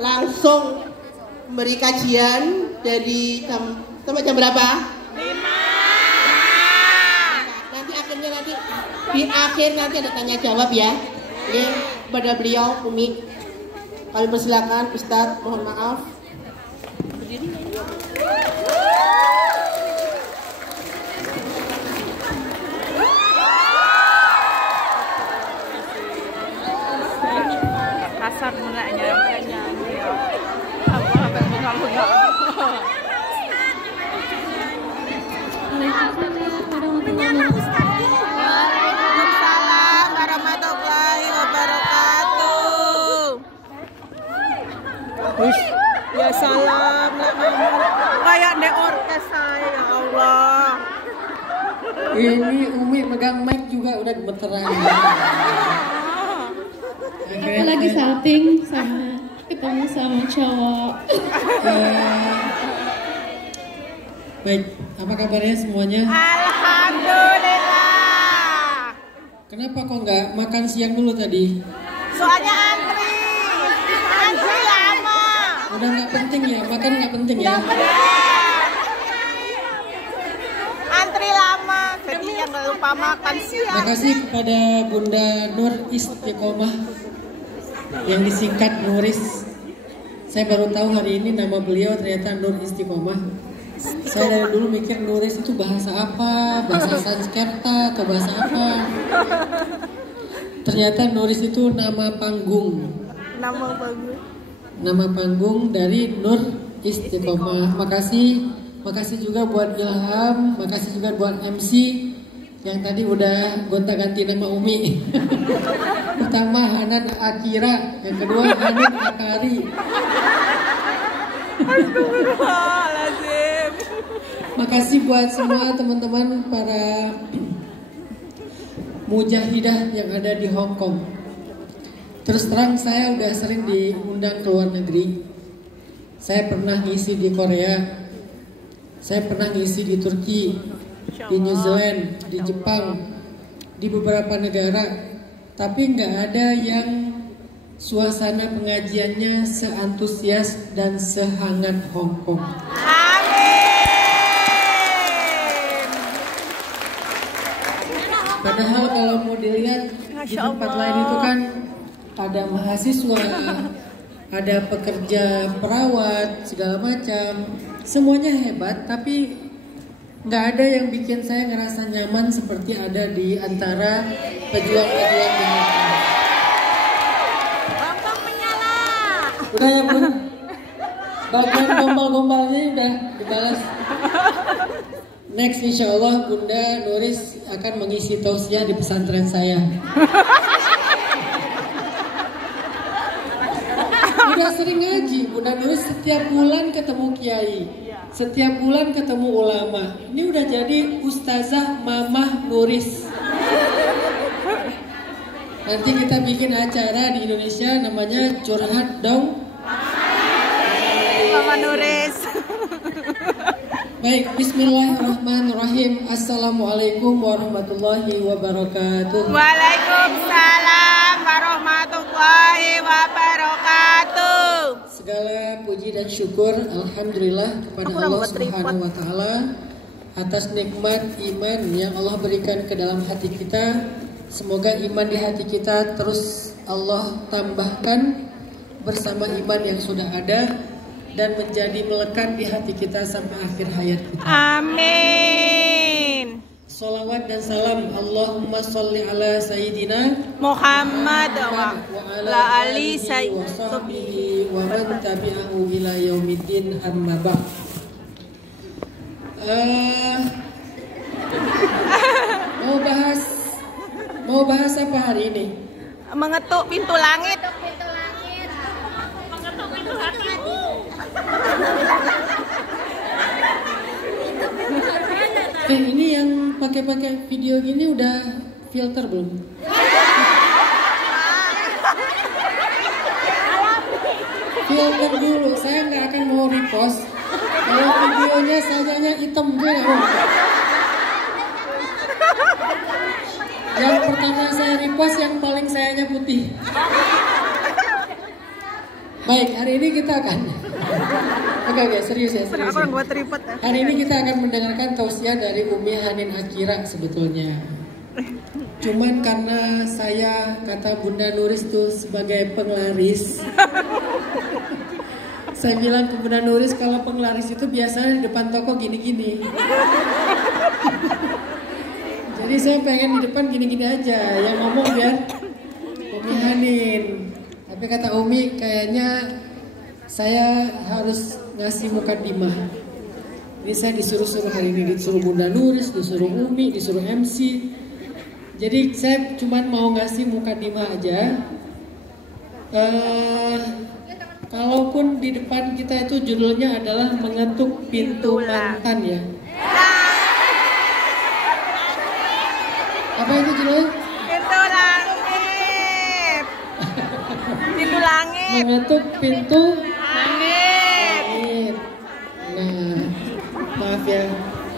langsung memberi kajian dari sampai jam berapa? 5. Nanti akhirnya di akhir nanti ada tanya jawab ya. Oke, kepada beliau Umi. Kami persilakan Ustadz, mohon maaf. Kasar menaknya apa bengang-bengang. Waalaikumsalam warahmatullahi wabarakatuh. Ya salam kayak de orkes saya, ya Allah. Ini Umi megang mic juga udah gemeteran. Aku lagi salting sama ketemu sama cowok. Baik, apa kabarnya semuanya? Alhamdulillah. Kenapa kok nggak makan siang dulu tadi? Soalnya antri lama. Udah nggak penting ya, makan nggak penting ya? Antri lama, jadi jangan lupa makan siang. Makasih kepada Bunda Nur Istiqomah yang disingkat Nuris. Saya baru tahu hari ini nama beliau ternyata Nur Istiqomah. Saya dari dulu mikir Nuris itu bahasa apa, bahasa Sanskerta atau bahasa apa. Ternyata Nuris itu nama panggung. Nama panggung dari Nur Istiqomah. Makasih juga buat Ilham, makasih juga buat MC yang tadi udah gonta-ganti nama Umi. Pertama Hanan Akira, yang kedua Hanif Akari. Astagfirullahaladzim. Makasih buat semua teman-teman para mujahidah yang ada di Hong Kong. Terus terang saya udah sering diundang ke luar negeri. Saya pernah ngisi di Korea, saya pernah ngisi di Turki, di New Zealand, di Jepang, di beberapa negara. Tapi nggak ada yang suasana pengajiannya seantusias dan sehangat Hong Kong. Padahal kalau mau dilihat di tempat lain itu kan ada mahasiswa, ada pekerja perawat, segala macam. Semuanya hebat, tapi nggak ada yang bikin saya ngerasa nyaman seperti ada di antara pejuang-pejuang di Hong Kong. Bambang menyala. Udah ya Bun, bagian gombal-gombalnya udah dibalas. Next insya Allah Bunda Nuris akan mengisi tausiah di pesantren saya. Udah sering ngaji, Bunda Nuris setiap bulan ketemu kiai, setiap bulan ketemu ulama. Ini udah jadi Ustazah Mamah Nuris. Nanti kita bikin acara di Indonesia namanya Curhat Dong Mama Nuris. Baik, bismillahirrahmanirrahim. Assalamualaikum warahmatullahi wabarakatuh. Waalaikumsalam warahmatullahi wabarakatuh. Segala puji dan syukur alhamdulillah kepada Allah Subhanahu wa taala atas nikmat iman yang Allah berikan ke dalam hati kita. Semoga iman di hati kita terus Allah tambahkan bersama iman yang sudah ada dan menjadi melekat di hati kita sampai akhir hayat kita. Amin. Salawat dan salam Allahumma sholli ala Sayyidina Muhammad wa ala ali wa sayyidina sahbihi wa man tabi'ahu ila yaumiddin amma ba'd. Mau bahas apa hari ini? Mengetuk pintu langit. Ini yang pakai video gini udah filter belum? Filter dulu, saya nggak akan mau repost. Kalau videonya sajanya hitam juga nggak mau. Yang pertama saya repost yang paling sayanya putih. Baik, hari ini kita akan Oke, serius ya, serius. Aku Ya. buat ribet. Hari ini kita akan mendengarkan tausiah dari Umi Hanin Akira sebetulnya. Cuman karena saya kata Bunda Nuris tuh sebagai penglaris. Saya bilang ke Bunda Nuris kalau penglaris itu biasanya di depan toko gini-gini. Jadi saya pengen di depan gini-gini aja, yang ngomong biar Umi Hanin. Tapi kata Umi kayaknya saya harus ngasih mukadimah. Ini saya disuruh-suruh hari ini, disuruh Bunda Nuris, disuruh Umi, disuruh MC. Jadi saya cuma mau ngasih mukadimah aja. Kalaupun di depan kita itu judulnya adalah mengetuk pintu mantan ya. Apa itu judulnya? Pintu langit. Pintu langit. Mengetuk pintu Langit. langit. Nah, maaf ya,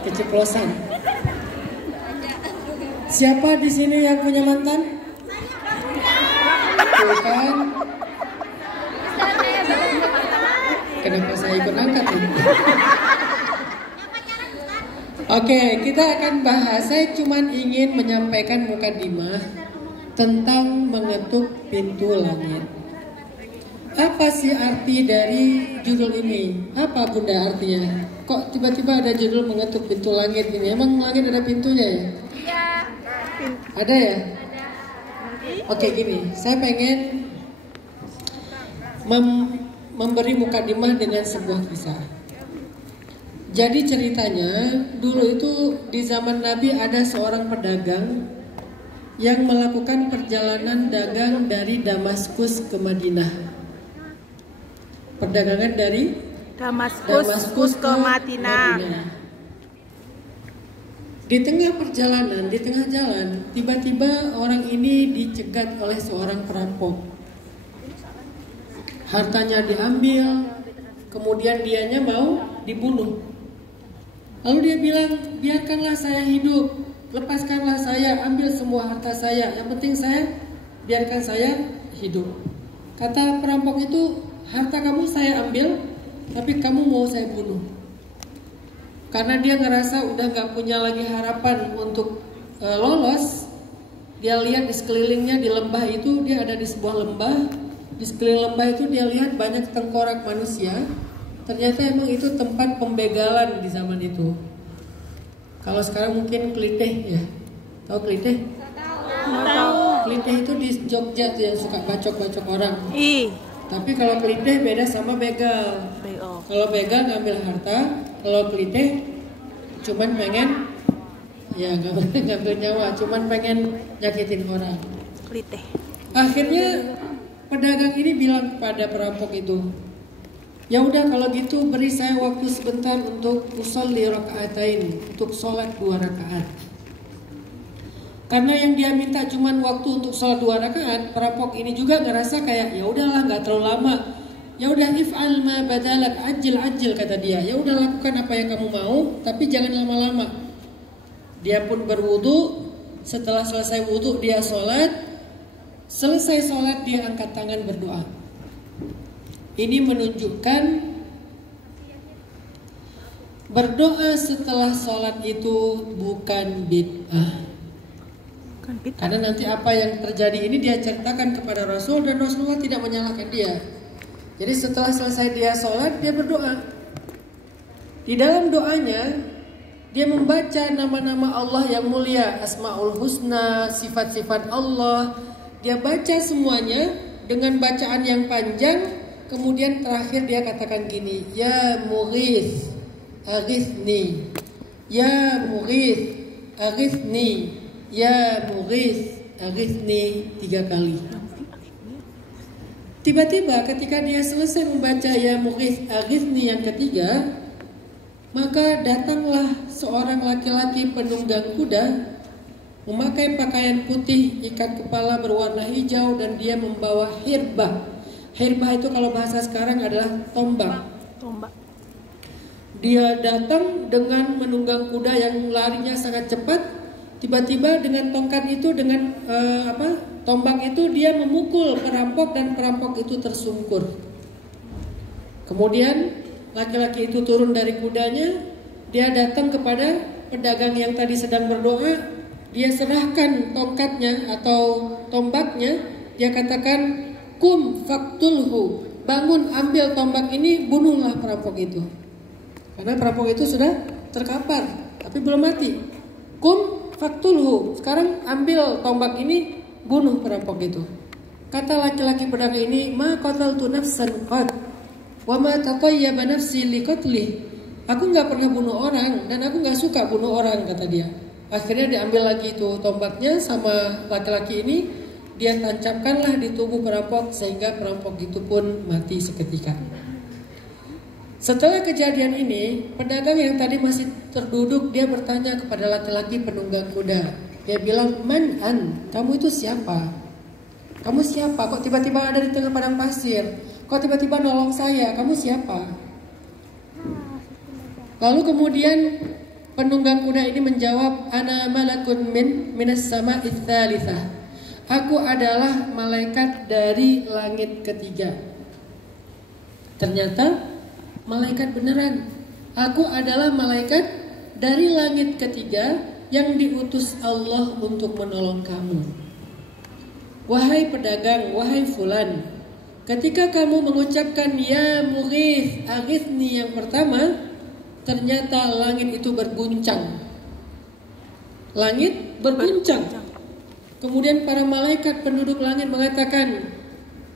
keceplosan. Siapa di sini yang punya mantan? Tuh kan? Kenapa saya ikut angkat ini? Oke, kita akan bahas. Saya cuma ingin menyampaikan mukadimah tentang mengetuk pintu langit. Apa sih arti dari judul ini? Apa Bunda artinya? Kok tiba-tiba ada judul mengetuk pintu langit ini? Emang langit ada pintunya ya? Iya. Ada ya? Oke gini, saya pengen memberi mukadimah dengan sebuah kisah. Jadi ceritanya dulu itu di zaman Nabi ada seorang pedagang yang melakukan perjalanan dagang dari Damaskus ke Madinah. Perdagangan dari Damaskus ke Madinah. Di tengah perjalanan, di tengah jalan, tiba-tiba orang ini dicegat oleh seorang perampok. Hartanya diambil, kemudian dianya mau dibunuh. Lalu dia bilang, biarkanlah saya hidup, lepaskanlah saya, ambil semua harta saya. Yang penting biarkan saya hidup. Kata perampok itu, harta kamu saya ambil, tapi kamu mau saya bunuh. Karena dia ngerasa udah gak punya lagi harapan untuk lolos. Dia lihat di sekelilingnya di lembah itu, dia ada di sebuah lembah. Di sekeliling lembah itu dia lihat banyak tengkorak manusia. Ternyata emang itu tempat pembegalan di zaman itu. Kalau sekarang mungkin klitih ya. Tahu klitih? Tahu. Klitih itu di Jogja tuh yang suka bacok-bacok orang. Tapi kalau klitih beda sama begal. Kalau begal ngambil harta, kalau klitih cuman pengen ya ngambil nyawa, cuman pengen nyakitin orang. Klitih. Akhirnya pedagang ini bilang kepada perampok itu, ya udah kalau gitu beri saya waktu sebentar untuk usolli rakaatain, untuk sholat 2 rakaat. Karena yang dia minta cuman waktu untuk sholat 2 rakaat, perampok ini juga ngerasa kayak ya udahlah nggak terlalu lama. Ya udah if'al ma badalak, ajil kata dia. Ya udah lakukan apa yang kamu mau, tapi jangan lama-lama. Dia pun berwudu. Setelah selesai wudu dia sholat. Selesai sholat dia angkat tangan berdoa. Ini menunjukkan berdoa setelah sholat itu bukan bid'ah. Karena nanti apa yang terjadi ini dia ceritakan kepada Rasul dan Rasulullah tidak menyalahkan dia. Jadi setelah selesai dia sholat, dia berdoa. Di dalam doanya, dia membaca nama-nama Allah yang mulia, Asmaul Husna, sifat-sifat Allah. Dia baca semuanya dengan bacaan yang panjang. Kemudian terakhir dia katakan gini, Ya Mughith, aghithni. Ya Mughith, aghithni. Ya Mughith, aghithni 3 kali. Tiba-tiba ketika dia selesai membaca Ya Mughith Aghithni yang ketiga, maka datanglah seorang laki-laki penunggang kuda, memakai pakaian putih, ikat kepala berwarna hijau, dan dia membawa hirbah. Hirbah itu kalau bahasa sekarang adalah tombak. Dia datang dengan menunggang kuda yang larinya sangat cepat. Tiba-tiba dengan tongkat itu, dengan tombak itu dia memukul perampok dan perampok itu tersungkur. Kemudian laki-laki itu turun dari kudanya, dia datang kepada pedagang yang tadi sedang berdoa, dia serahkan tongkatnya atau tombaknya, dia katakan, kum faktulhu, bangun ambil tombak ini, bunuhlah perampok itu. Karena perampok itu sudah terkapar, tapi belum mati. Kum faktulhu, sekarang ambil tombak ini, bunuh perampok itu. Kata laki-laki pedagang ini, ma qataltu nafsan qad wa ma tatayyaba nafsi liqatlih. Aku nggak pernah bunuh orang dan aku nggak suka bunuh orang, kata dia. Akhirnya diambil lagi itu tombaknya sama laki-laki ini, dia tancapkanlah di tubuh perampok sehingga perampok itu pun mati seketika. Setelah kejadian ini, pedagang yang tadi masih terduduk, dia bertanya kepada laki-laki penunggang kuda. Dia bilang, man an, kamu itu siapa? Kamu siapa? Kok tiba-tiba ada di tengah padang pasir? Kok tiba-tiba nolong saya? Kamu siapa? Lalu kemudian penunggang kuda ini menjawab, ana malakun minas sama'its tsalitsah. Aku adalah malaikat dari langit ketiga. Ternyata malaikat beneran. Aku adalah malaikat dari langit ketiga yang diutus Allah untuk menolong kamu. Wahai pedagang, wahai fulan, ketika kamu mengucapkan ya mughith, aghithni yang pertama, ternyata langit itu berguncang. Langit berguncang. Kemudian para malaikat penduduk langit mengatakan,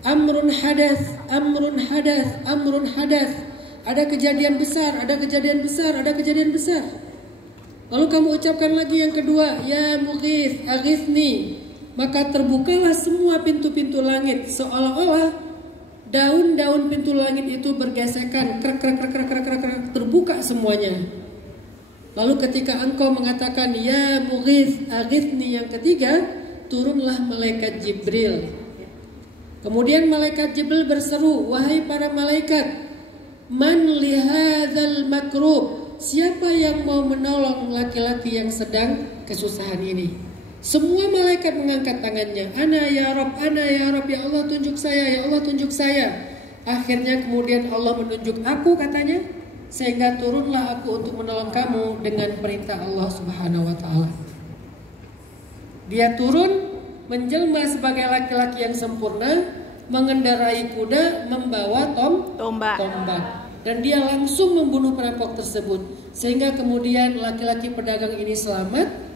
amrun hadas, amrun hadas, amrun hadas. Ada kejadian besar, ada kejadian besar, ada kejadian besar. Lalu kamu ucapkan lagi yang kedua, ya mughith, aghithni. Maka terbukalah semua pintu-pintu langit, seolah-olah daun-daun pintu langit itu bergesekan, krek krek krek krek krek krek, krek, terbuka semuanya. Lalu ketika engkau mengatakan ya mughith aghithni yang ketiga, turunlah malaikat Jibril. Kemudian malaikat Jibril berseru, wahai para malaikat, man lihadzal makrub, siapa yang mau menolong laki-laki yang sedang kesusahan ini? Semua malaikat mengangkat tangannya, ana ya Rabb, ana ya Rabb, ya Allah tunjuk saya, ya Allah tunjuk saya. Akhirnya kemudian Allah menunjuk aku, katanya, sehingga turunlah aku untuk menolong kamu dengan perintah Allah Subhanahu wa taala. Dia turun menjelma sebagai laki-laki yang sempurna, mengendarai kuda, membawa tombak. Dan dia langsung membunuh perampok tersebut. Sehingga kemudian laki-laki pedagang ini selamat.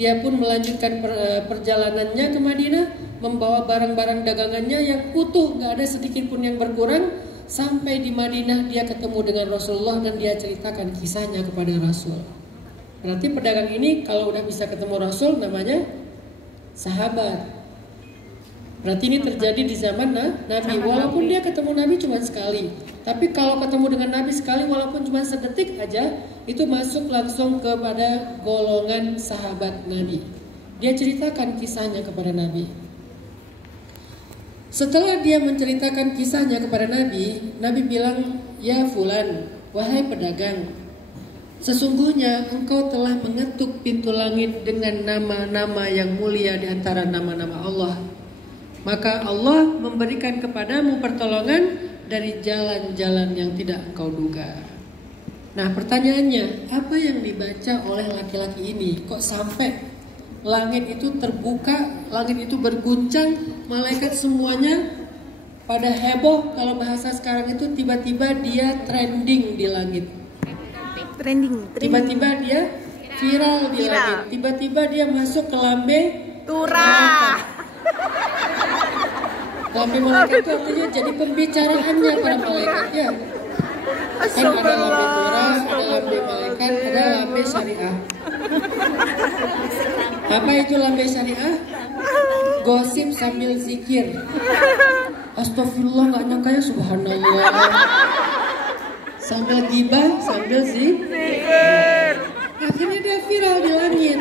Dia pun melanjutkan perjalanannya ke Madinah, membawa barang-barang dagangannya yang utuh, gak ada sedikit pun yang berkurang. Sampai di Madinah dia ketemu dengan Rasulullah dan dia ceritakan kisahnya kepada Rasul. Berarti pedagang ini kalau udah bisa ketemu Rasul namanya sahabat. Berarti ini terjadi di zaman Nabi. Walaupun dia ketemu Nabi cuma sekali, tapi kalau ketemu dengan Nabi sekali walaupun cuma sedetik aja, itu masuk langsung kepada golongan sahabat Nabi. Dia ceritakan kisahnya kepada Nabi. Setelah dia menceritakan kisahnya kepada Nabi, Nabi bilang, ya fulan, wahai pedagang, sesungguhnya engkau telah mengetuk pintu langit dengan nama-nama yang mulia di antara nama-nama Allah. Maka Allah memberikan kepadamu pertolongan dari jalan-jalan yang tidak engkau duga. Nah pertanyaannya, apa yang dibaca oleh laki-laki ini? Kok sampai langit itu terbuka, langit itu berguncang, malaikat semuanya pada heboh. Kalau bahasa sekarang itu tiba-tiba dia trending di langit. Tiba-tiba dia viral di langit. Tiba-tiba dia masuk ke lambe Tura. Lambe malaikat itu artinya jadi pembicaraannya para malaikat ya. Kan ada lambe Tura, ada lambe malaikat, ada lambe syariah. Apa itu lambe syariah? Gosip sambil zikir. Astagfirullah, gak nyangka ya, subhanallah. Sambil gibah, sambil zikir. Akhirnya dia viral di langit.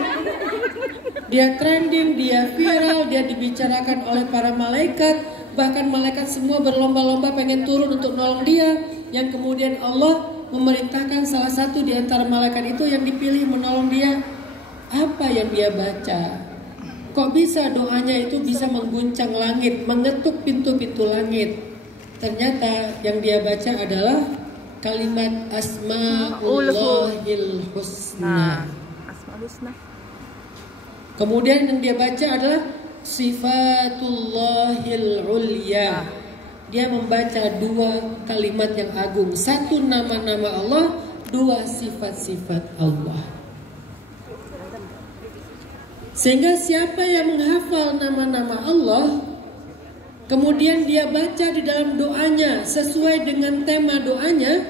Dia trending, dia viral, dia dibicarakan oleh para malaikat. Bahkan malaikat semua berlomba-lomba pengen turun untuk nolong dia. Yang kemudian Allah memerintahkan salah satu di antara malaikat itu yang dipilih menolong dia. Apa yang dia baca? Kok bisa doanya itu bisa mengguncang langit, mengetuk pintu-pintu langit? ternyata yang dia baca adalah kalimat Asma'ullahil Husna. Asmaul Husna. Kemudian yang dia baca adalah Sifatullahil Ulya. Dia membaca dua kalimat yang agung. Satu nama-nama Allah, dua sifat-sifat Allah. Sehingga siapa yang menghafal nama-nama Allah, kemudian dia baca di dalam doanya sesuai dengan tema doanya,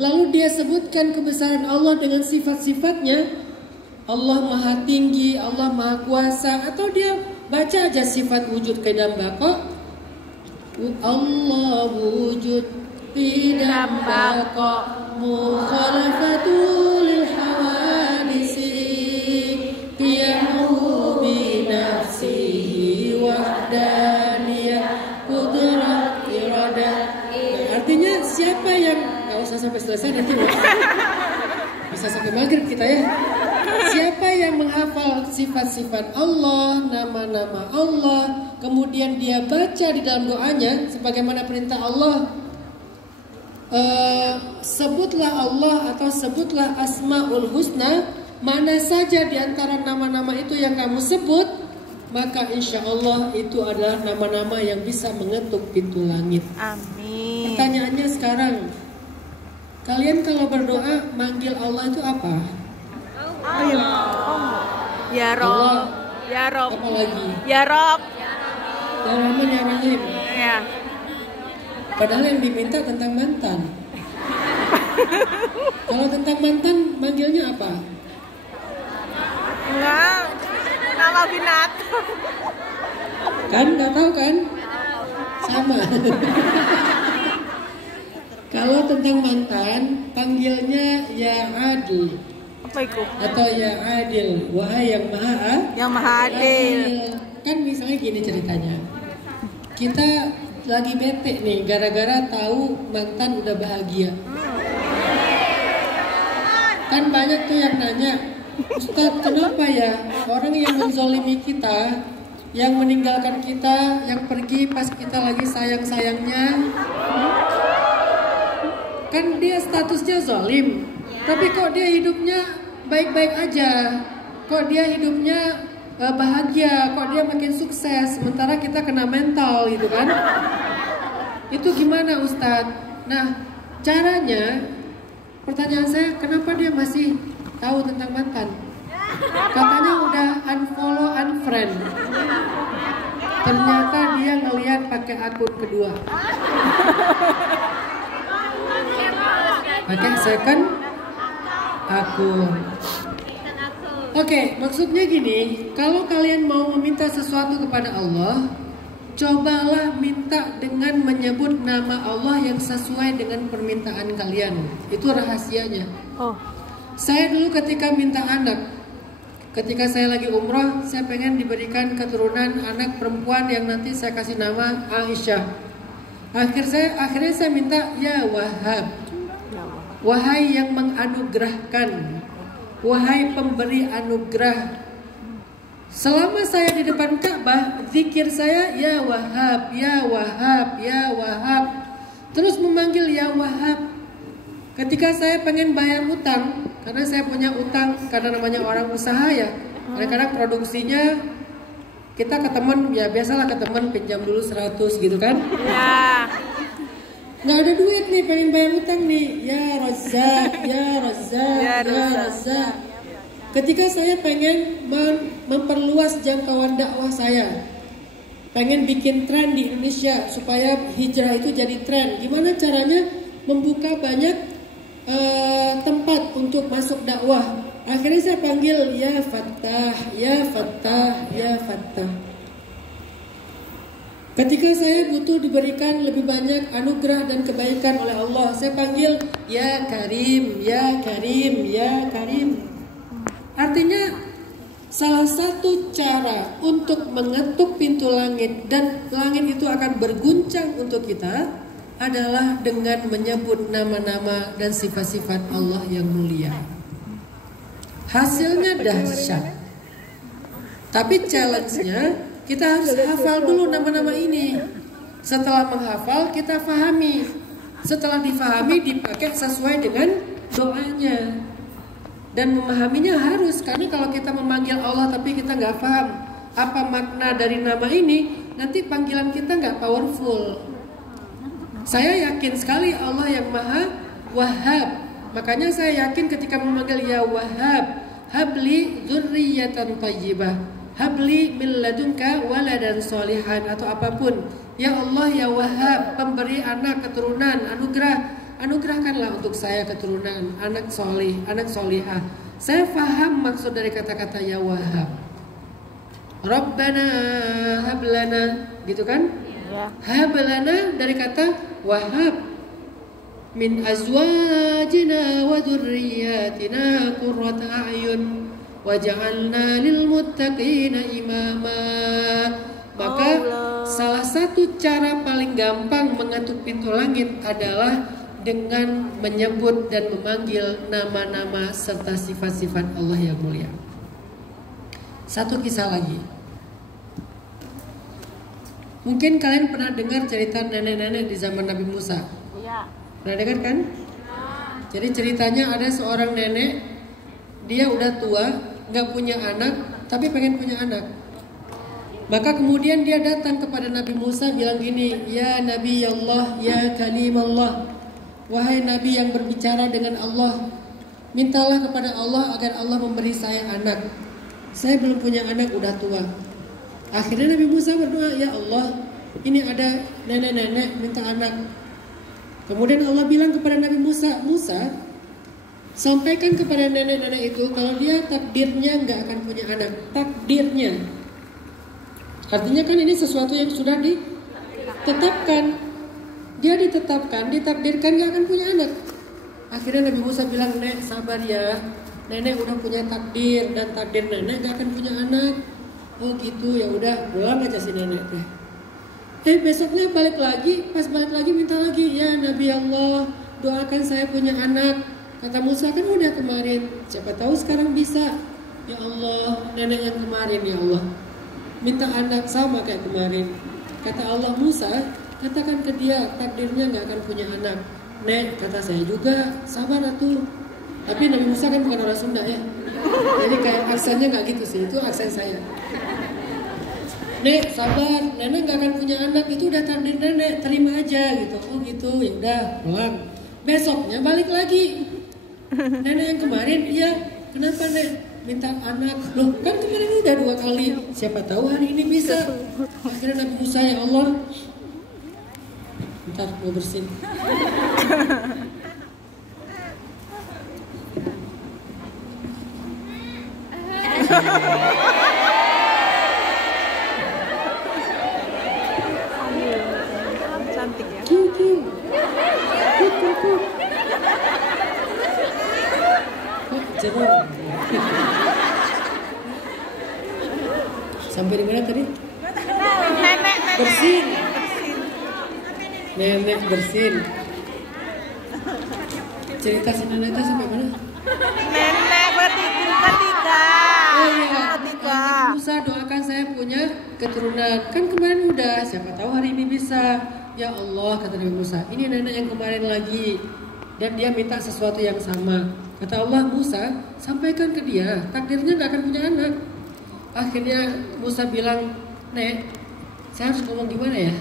lalu dia sebutkan kebesaran Allah dengan sifat-sifatnya, Allah Maha Tinggi, Allah Maha Kuasa, atau dia baca aja sifat wujud qidam baqa, Allah wujud qidam baqa, mukhalafatul lil hawadisi, qiyamuhu bi nafsihi wahdaniyah qudrah iradah. Artinya siapa yang, gak usah sampai selesai nanti bisa sampai maghrib kita ya. Siapa yang menghafal sifat-sifat Allah, nama-nama Allah, kemudian dia baca di dalam doanya sebagaimana perintah Allah, sebutlah Allah atau sebutlah Asmaul Husna, mana saja di antara nama-nama itu yang kamu sebut, maka insya Allah itu adalah nama-nama yang bisa mengetuk pintu langit. Amin. Pertanyaannya sekarang, kalian kalau berdoa manggil Allah itu apa? Ya Rob, ya Rob, Apa lagi? ya Rob. Ya Rahman ya Rahim. Ya. Padahal yang diminta tentang mantan. Kalau tentang mantan manggilnya apa? Enggak. Nama binatang. Kan nggak tahu kan? Sama. Kalau tentang mantan panggilnya ya Adil. Apa itu? Atau ya Adil, wahai yang maha Yang Maha Adil. Kan misalnya gini ceritanya, kita lagi bete nih gara-gara tahu mantan udah bahagia. Kan banyak tuh yang nanya, Ustadz kenapa ya orang yang menzolimi kita, yang meninggalkan kita, yang pergi pas kita lagi sayang-sayangnya, kan dia statusnya zolim, tapi kok dia hidupnya baik-baik aja, kok dia hidupnya bahagia, kok dia makin sukses, sementara kita kena mental gitu kan. Itu gimana Ustadz? Nah caranya, pertanyaan saya, kenapa dia masih tahu tentang mantan? Katanya udah unfollow, unfriend. Ternyata dia ngelihat pakai akun kedua, pakai second akun. Oke, maksudnya gini, kalau kalian mau meminta sesuatu kepada Allah, cobalah minta dengan menyebut nama Allah yang sesuai dengan permintaan kalian. Itu rahasianya. Oh. Saya dulu ketika minta anak, ketika saya lagi umroh, saya pengen diberikan keturunan anak perempuan yang nanti saya kasih nama Aisyah. Akhirnya saya minta ya Wahhab, wahai yang menganugerahkan, wahai pemberi anugerah. Selama saya di depan Ka'bah, zikir saya ya Wahhab, ya Wahhab, ya Wahhab, terus memanggil ya Wahhab. Ketika saya pengen bayar utang, karena saya punya utang, karena namanya orang usaha ya, kadang-kadang produksinya kita ke teman, ya biasalah ke teman pinjam dulu 100 gitu kan. Ya. Nggak ada duit nih, pengen bayar utang nih, ya Razak, ya Razak, Ya ya Razak. Ketika saya pengen memperluas jangkauan dakwah saya, pengen bikin tren di Indonesia supaya hijrah itu jadi tren, gimana caranya membuka banyak tempat untuk masuk dakwah? Akhirnya saya panggil ya Fattah, ya Fattah, ya Fattah. Ketika saya butuh diberikan lebih banyak anugerah dan kebaikan oleh Allah, saya panggil ya Karim, ya Karim, ya Karim. Artinya salah satu cara untuk mengetuk pintu langit dan langit itu akan berguncang untuk kita adalah dengan menyebut nama-nama dan sifat-sifat Allah yang mulia. Hasilnya dahsyat. Tapi challenge-nya kita harus hafal dulu nama-nama ini. Setelah menghafal kita fahami. Setelah difahami dipakai sesuai dengan doanya. Dan memahaminya harus, karena kalau kita memanggil Allah tapi kita nggak paham apa makna dari nama ini, nanti panggilan kita nggak powerful. Saya yakin sekali Allah yang Maha Wahhab. Makanya saya yakin ketika memanggil ya Wahhab, habli dzurriyyatan thayyibah, habli min ladunka waladan sholihan, atau apapun. Ya Allah ya Wahhab, pemberi anak keturunan, anugerahkanlah untuk saya keturunan, anak solih, anak solihah. Saya faham maksud dari kata-kata ya Wahhab. Rabbana hablana, gitu kan? Ya. Hablana dari kata Wahhab. Min azwajina wa dzurriyyatina qurrata a'yun waj'alna lil muttaqina imama. Maka salah satu cara paling gampang mengetuk pintu langit adalah dengan menyebut dan memanggil nama-nama serta sifat-sifat Allah yang mulia. Satu kisah lagi. Mungkin kalian pernah dengar cerita nenek-nenek di zaman Nabi Musa. Iya. Pernah dengar kan? Jadi ceritanya ada seorang nenek, dia udah tua, gak punya anak, tapi pengen punya anak. Maka kemudian dia datang kepada Nabi Musa bilang gini, ya Nabi Allah, ya Kalim Allah, wahai Nabi yang berbicara dengan Allah, mintalah kepada Allah agar Allah memberi saya anak. Saya belum punya anak, udah tua. Akhirnya Nabi Musa berdoa, ya Allah, ini ada nenek-nenek minta anak. Kemudian Allah bilang kepada Nabi Musa, Musa, sampaikan kepada nenek-nenek itu kalau dia takdirnya nggak akan punya anak. Takdirnya. Artinya kan ini sesuatu yang sudah ditetapkan. Dia ditetapkan, ditakdirkan nggak akan punya anak. Akhirnya Nabi Musa bilang, Nek sabar ya, nenek udah punya takdir dan takdir nenek nggak akan punya anak. Oh gitu, ya udah pulang aja si nenek teh. Besoknya balik lagi, pas balik lagi minta lagi, ya Nabi Allah, doakan saya punya anak. Kata Musa, kan udah kemarin, siapa tahu sekarang bisa. Ya Allah, nenek yang kemarin ya Allah, minta anak sama kayak kemarin. Kata Allah, Musa, katakan ke dia takdirnya nggak akan punya anak. Nek, kata saya juga, sabar atuh. Tapi Nabi Musa kan bukan orang Sunda ya, jadi kayak aksennya nggak gitu sih, itu aksen saya. Nek sabar, nenek gak akan punya anak, itu udah takdir nenek, terima aja gitu. Oh gitu, ya udah pulang. Besoknya balik lagi. Nenek yang kemarin, iya kenapa Nek minta anak? Loh kan kemarin udah 2 kali, siapa tahu hari ini bisa. Akhirnya Nabi Musa, ya Allah, bentar mau bersin. Cantik ya. Sampai di mana tadi? Nenek Bersin. Nenek bersin. Cerita si nenek itu sampai mana? Nenek bertiga. Oh iya. Bertiga. Nabi Musa doakan saya punya keturunan. Kan kemarin udah, siapa tahu hari ini bisa. Ya Allah, kata Nabi Musa, ini nenek yang kemarin lagi, dan dia minta sesuatu yang sama. Kata Allah, Musa, sampaikan ke dia, takdirnya gak akan punya anak. Akhirnya Musa bilang, Nek, saya harus ngomong gimana ya?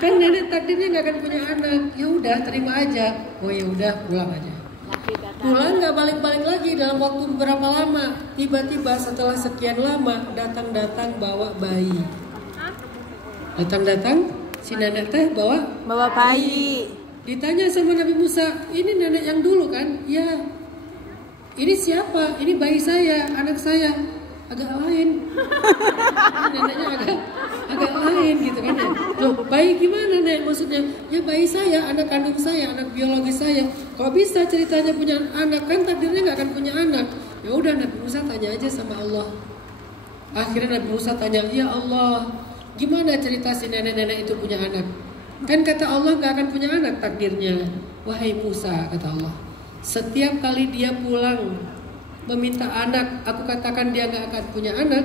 Kan nenek takdirnya gak akan punya anak. Ya udah, terima aja. Oh ya udah, pulang aja. Pulang gak balik-balik lagi dalam waktu beberapa lama. Tiba-tiba setelah sekian lama datang-datang bawa bayi. Datang-datang si nenek teh bawa bayi. Ditanya sama Nabi Musa, ini nenek yang dulu kan? Ya. Ini siapa? Ini bayi saya, anak saya. Agak lain. Neneknya agak lain gitu kan ya. Loh, bayi gimana Nek? Maksudnya, ya bayi saya, anak kandung saya, anak biologis saya. Kok bisa ceritanya punya anak? Kan takdirnya nggak akan punya anak. Ya udah, Nabi Musa tanya aja sama Allah. Akhirnya Nabi Musa tanya, ya Allah, gimana cerita si nenek-nenek itu punya anak? Kan kata Allah gak akan punya anak takdirnya. Wahai Musa, kata Allah, setiap kali dia pulang meminta anak, aku katakan dia gak akan punya anak,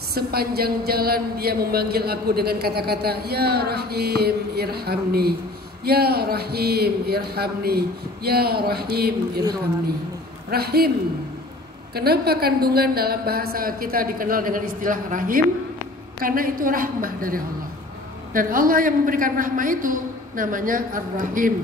Sepanjang jalan dia memanggil aku dengan kata-kata, Ya Rahim irhamni, Ya Rahim irhamni, Ya Rahim irhamni. Rahim. Kenapa kandungan dalam bahasa kita dikenal dengan istilah Rahim? Karena itu rahmah dari Allah. Dan Allah yang memberikan rahmah itu namanya Ar-Rahim.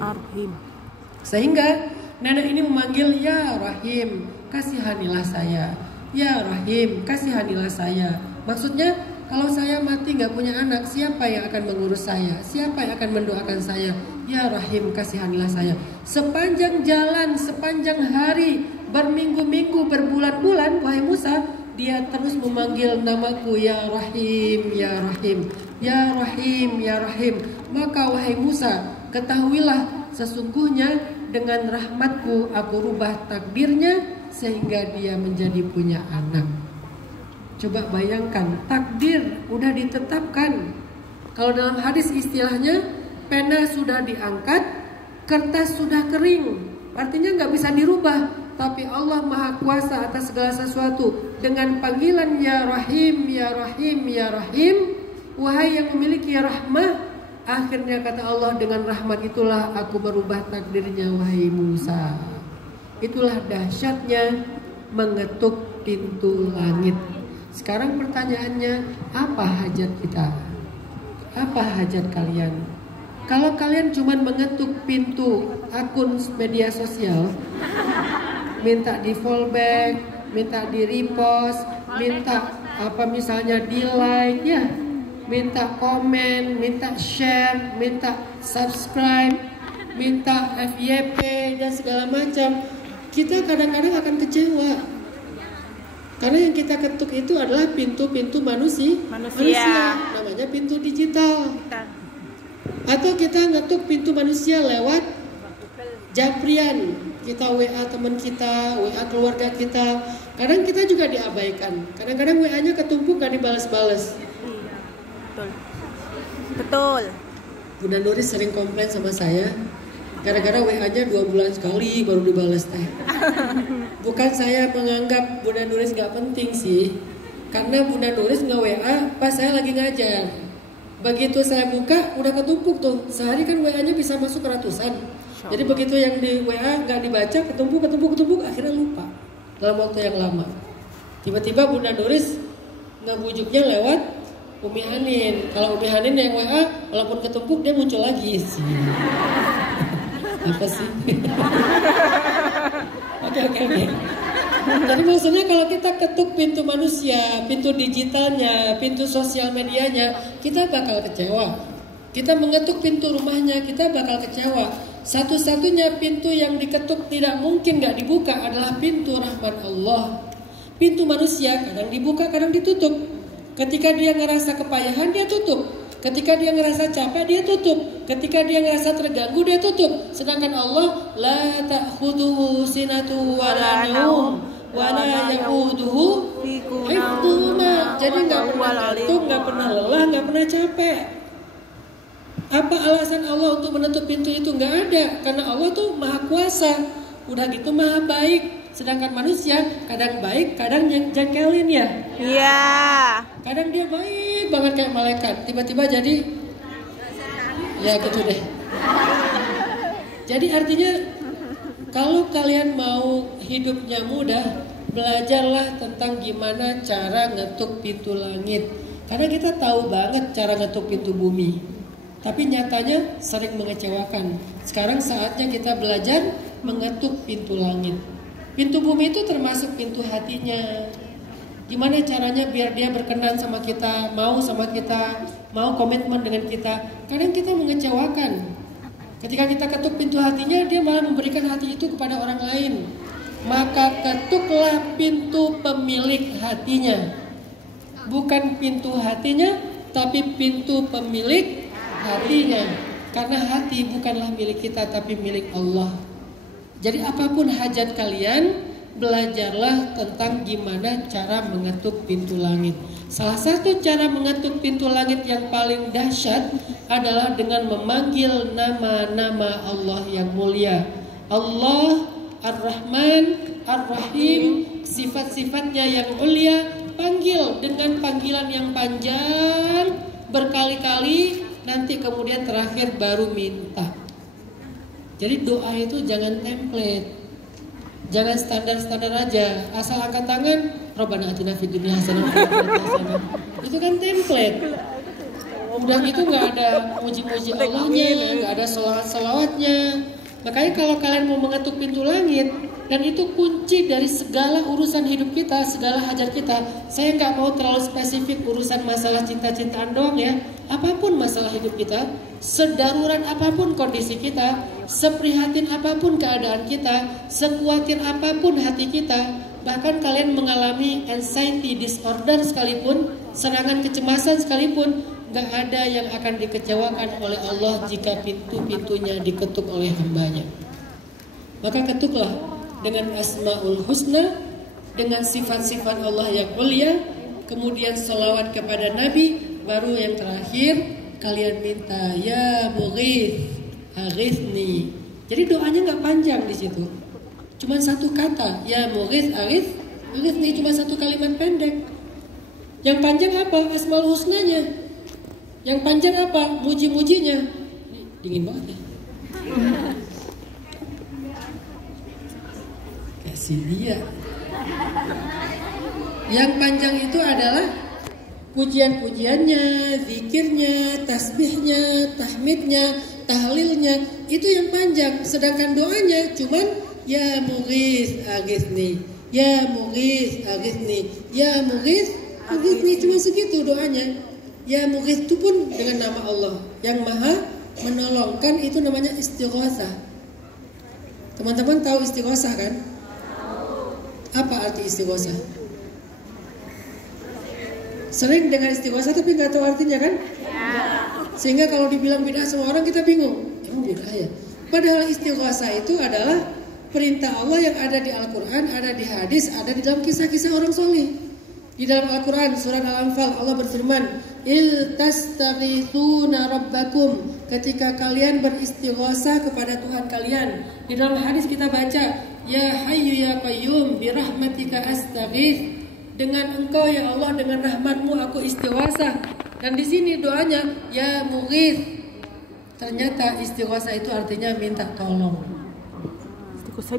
Sehingga nenek ini memanggil, Ya Rahim, kasihanilah saya. Ya Rahim, kasihanilah saya. Maksudnya kalau saya mati gak punya anak, siapa yang akan mengurus saya? Siapa yang akan mendoakan saya? Ya Rahim, kasihanilah saya. Sepanjang jalan, sepanjang hari, berminggu-minggu, berbulan-bulan, wahai Musa, dia terus memanggil namaku, Ya Rahim, Ya Rahim, Ya Rahim, Ya Rahim. Maka wahai Musa, ketahuilah sesungguhnya dengan rahmatku aku rubah takdirnya sehingga dia menjadi punya anak. Coba bayangkan, takdir udah ditetapkan. Kalau dalam hadis istilahnya, pena sudah diangkat, kertas sudah kering. Artinya nggak bisa dirubah. Tapi Allah Maha Kuasa atas segala sesuatu. Dengan panggilan Ya Rahim, Ya Rahim, Ya Rahim, wahai yang memiliki rahmah, akhirnya kata Allah, dengan rahmat itulah aku berubah takdirnya wahai Musa. Itulah dahsyatnya mengetuk pintu langit. Sekarang pertanyaannya, apa hajat kita? Apa hajat kalian? Kalau kalian cuma mengetuk pintu akun media sosial, minta di fallback, minta di repost, minta apa misalnya di like ya, minta komen, minta share, minta subscribe, minta FYP dan segala macam, kita kadang-kadang akan kecewa. Karena yang kita ketuk itu adalah pintu-pintu manusia. Namanya pintu digital. Atau kita ngetuk pintu manusia lewat japrian. Kita WA teman kita, WA keluarga kita. Kadang kita juga diabaikan. Kadang-kadang WA-nya ketumpuk gak dibalas-balas. Betul. Bunda Nuris sering komplain sama saya, gara-gara WA-nya 2 bulan sekali baru dibalas teh. Bukan saya menganggap Bunda Nuris gak penting sih, karena Bunda Nuris nggak WA pas saya lagi ngajar. Begitu saya buka udah ketumpuk tuh. Sehari kan WA-nya bisa masuk ratusan. Jadi begitu yang di WA nggak dibaca, ketumpuk, akhirnya lupa dalam waktu yang lama. Tiba-tiba Bunda Nuris ngebujuknya lewat Umi Hanin. Kalau Umi Hanin yang WA, walaupun ketumpuk dia muncul lagi sih. Apa sih? Oke. Jadi maksudnya kalau kita ketuk pintu manusia, pintu digitalnya, pintu sosial medianya, kita bakal kecewa. Kita mengetuk pintu rumahnya, kita bakal kecewa. Satu-satunya pintu yang diketuk tidak mungkin gak dibuka adalah pintu rahmat Allah. Pintu manusia kadang dibuka, kadang ditutup. Ketika dia ngerasa kepayahan, dia tutup. Ketika dia ngerasa capek, dia tutup. Ketika dia ngerasa terganggu, dia tutup. Sedangkan Allah, la ta'khuduhu sinatu wa la naum wa la ya'uduhu hifdzuhuma. Jadi gak pernah ngantuk, gak pernah lelah, gak pernah capek. Apa alasan Allah untuk menutup pintu itu? Gak ada. Karena Allah tuh maha kuasa. Udah gitu maha baik. Sedangkan manusia kadang baik, kadang jengkelin ya. Iya. Kadang dia baik banget kayak malaikat, tiba-tiba jadi ya gitu deh. Jadi artinya kalau kalian mau hidupnya mudah, belajarlah tentang gimana cara ngetuk pintu langit. Karena kita tahu banget cara ngetuk pintu bumi, tapi nyatanya sering mengecewakan. Sekarang saatnya kita belajar mengetuk pintu langit. Pintu bumi itu termasuk pintu hatinya. Gimana caranya biar dia berkenan sama kita, mau sama kita, mau komitmen dengan kita. Kadang kita mengecewakan. Ketika kita ketuk pintu hatinya, dia malah memberikan hati itu kepada orang lain. Maka ketuklah pintu pemilik hatinya. Bukan pintu hatinya, tapi pintu pemilik hatinya. Karena hati bukanlah milik kita, tapi milik Allah. Jadi apapun hajat kalian, belajarlah tentang gimana cara mengetuk pintu langit. Salah satu cara mengetuk pintu langit yang paling dahsyat adalah dengan memanggil nama-nama Allah yang mulia. Allah, Ar-Rahman, Ar-Rahim, sifat-sifatnya yang mulia dipanggil dengan panggilan yang panjang berkali-kali, nanti kemudian terakhir baru minta. Jadi doa itu jangan template, jangan standar-standar aja, asal angkat tangan, Rabbana atina fid dunya hasanah wa fil akhirati hasanah. Itu kan template. Udah gitu nggak ada muji-muji Allahnya, nggak ada selawat-selawatnya. Makanya kalau kalian mau mengetuk pintu langit, dan itu kunci dari segala urusan hidup kita, segala hajat kita. Saya nggak mau terlalu spesifik urusan masalah cinta-cintaan doang ya. Apapun masalah hidup kita, sedarurat apapun kondisi kita, seprihatin apapun keadaan kita, sekuatir apapun hati kita, bahkan kalian mengalami anxiety disorder sekalipun, serangan kecemasan sekalipun, gak ada yang akan dikecewakan oleh Allah jika pintu-pintunya diketuk oleh hambanya. Maka ketuklah dengan Asmaul Husna, dengan sifat-sifat Allah yang mulia, kemudian salawat kepada Nabi, baru yang terakhir kalian minta ya Mughith aghithni. Jadi doanya gak panjang di situ, cuma satu kata, ya Mughith aghithni, cuma satu kalimat pendek. Yang panjang apa? Asmaul Husnanya. Yang panjang apa? Muji-mujinya. Dingin banget ya. Kasih dia. Yang panjang itu adalah pujian-pujiannya, zikirnya, tasbihnya, tahmidnya, tahlilnya. Itu yang panjang. Sedangkan doanya cuman ya Mughith aghithni, ya Mughith aghithni, ya Mughith aghithni, cuma segitu doanya. Ya Mughith itu pun dengan nama Allah yang maha menolong, kan itu namanya istighosah. Teman-teman tahu istighosah kan? Apa arti istighosah? Sering dengar istighosah tapi nggak tahu artinya kan? Sehingga kalau dibilang bid'ah semua orang kita bingung. Emang bid'ah ya? Padahal istighosah itu adalah perintah Allah yang ada di Al-Quran, ada di hadis, ada di dalam kisah-kisah orang soleh. Di dalam Al-Quran surat Al-Anfal Allah berfirman, il tastaghithuna rabbakum, ketika kalian beristighosah kepada Tuhan kalian. Di dalam hadis kita baca, ya hayyu ya qayyum birahmatika astaghith, dengan engkau ya Allah, dengan rahmatmu aku istighosah. Dan di sini doanya ya Mughith. Ternyata istighosah itu artinya minta tolong.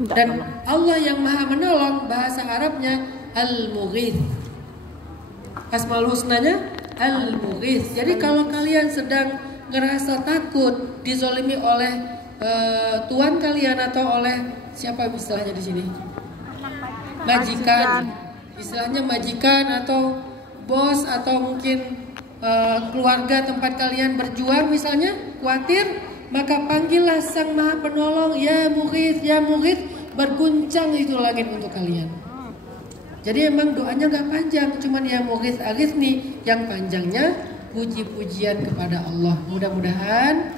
Dan Allah yang maha menolong, bahasa Arabnya Al-Mughith. Asmaul Husnanya Al-Mughith. Jadi kalau kalian sedang ngerasa takut dizolimi oleh tuan kalian atau oleh siapa istilahnya di sini? Majikan. Istilahnya majikan atau bos atau mungkin keluarga tempat kalian berjuang misalnya, khawatir, maka panggillah Sang Maha Penolong, ya Mughith, ya Mughith, berguncang itu langit untuk kalian. Jadi emang doanya gak panjang, cuman ya Mughith aghithni, yang panjangnya puji-pujian kepada Allah. Mudah-mudahan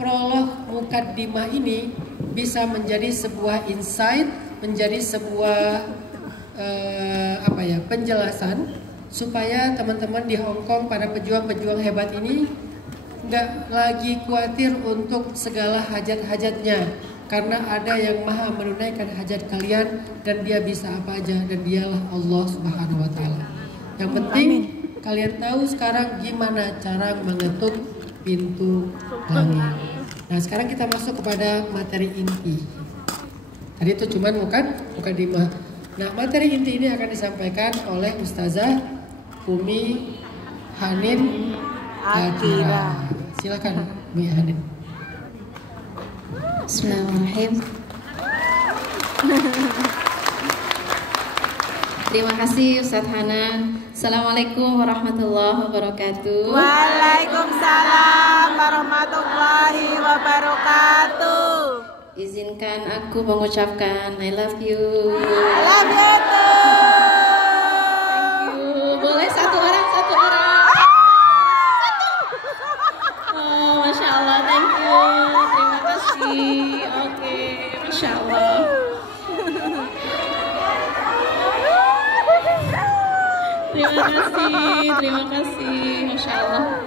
prolog mukaddimah ini bisa menjadi sebuah insight, menjadi sebuah penjelasan supaya teman-teman di Hong Kong, para pejuang-pejuang hebat ini gak lagi khawatir untuk segala hajat-hajatnya. Karena ada yang maha menunaikan hajat kalian, dan dia bisa apa aja, dan dialah Allah Subhanahu wa ta'ala. Yang penting kalian tahu sekarang gimana cara mengetuk pintu langit. Nah sekarang kita masuk kepada materi inti. Tadi itu cuman mukadimah. Nah materi inti ini akan disampaikan oleh Ustazah Umi Hanin Akira. Silakan Umi Hanin. Bismillahirrahmanirrahim. Terima kasih Ustadz Hanan. Assalamualaikum warahmatullahi wabarakatuh. Waalaikumsalam warahmatullahi wabarakatuh. Izinkan aku mengucapkan I love you. I love you too. Thank you. Boleh satu orang. Oh, Masya Allah, thank you. Terima kasih. Oke, Masya Allah. Terima kasih, Masya Allah.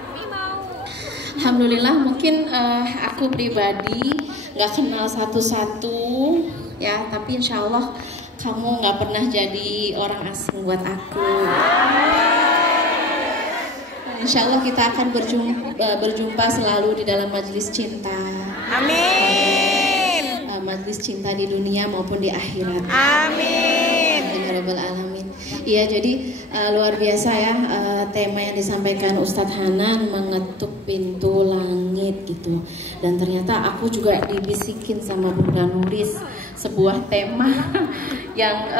Alhamdulillah, mungkin aku pribadi nggak kenal satu-satu ya, tapi Insya Allah kamu nggak pernah jadi orang asing buat aku. Insya Allah kita akan berjumpa selalu di dalam majelis cinta. Amin. Majelis cinta di dunia maupun di akhirat. Amin. Ya Rabbal Alamin. Iya, jadi luar biasa ya tema yang disampaikan Ustadz Hanan, mengetuk pintu langit gitu. Dan ternyata aku juga dibisikin sama Bunda Nuris sebuah tema yang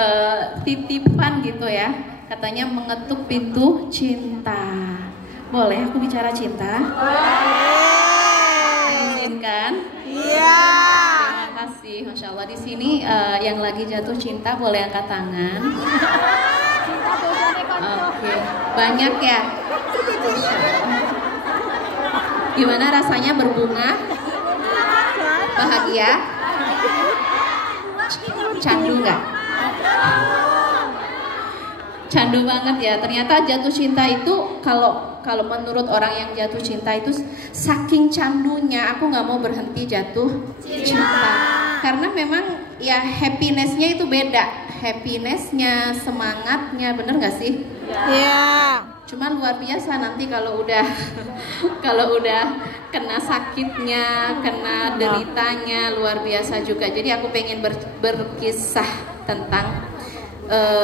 titipan gitu ya. Katanya mengetuk pintu cinta. Boleh aku bicara cinta? Izinkan? Iya. Terima kasih, Masya Allah. Di sini yang lagi jatuh cinta boleh angkat tangan. Oke, banyak ya. Gimana rasanya berbunga? Bahagia? Candu nggak? Candu banget ya. Ternyata jatuh cinta itu kalau menurut orang yang jatuh cinta itu saking candunya, aku nggak mau berhenti jatuh cinta. Karena memang ya happinessnya itu beda, happinessnya, semangatnya, bener nggak sih? Iya. Cuman luar biasa nanti kalau udah kena sakitnya, kena deritanya, luar biasa juga. Jadi aku pengen berkisah tentang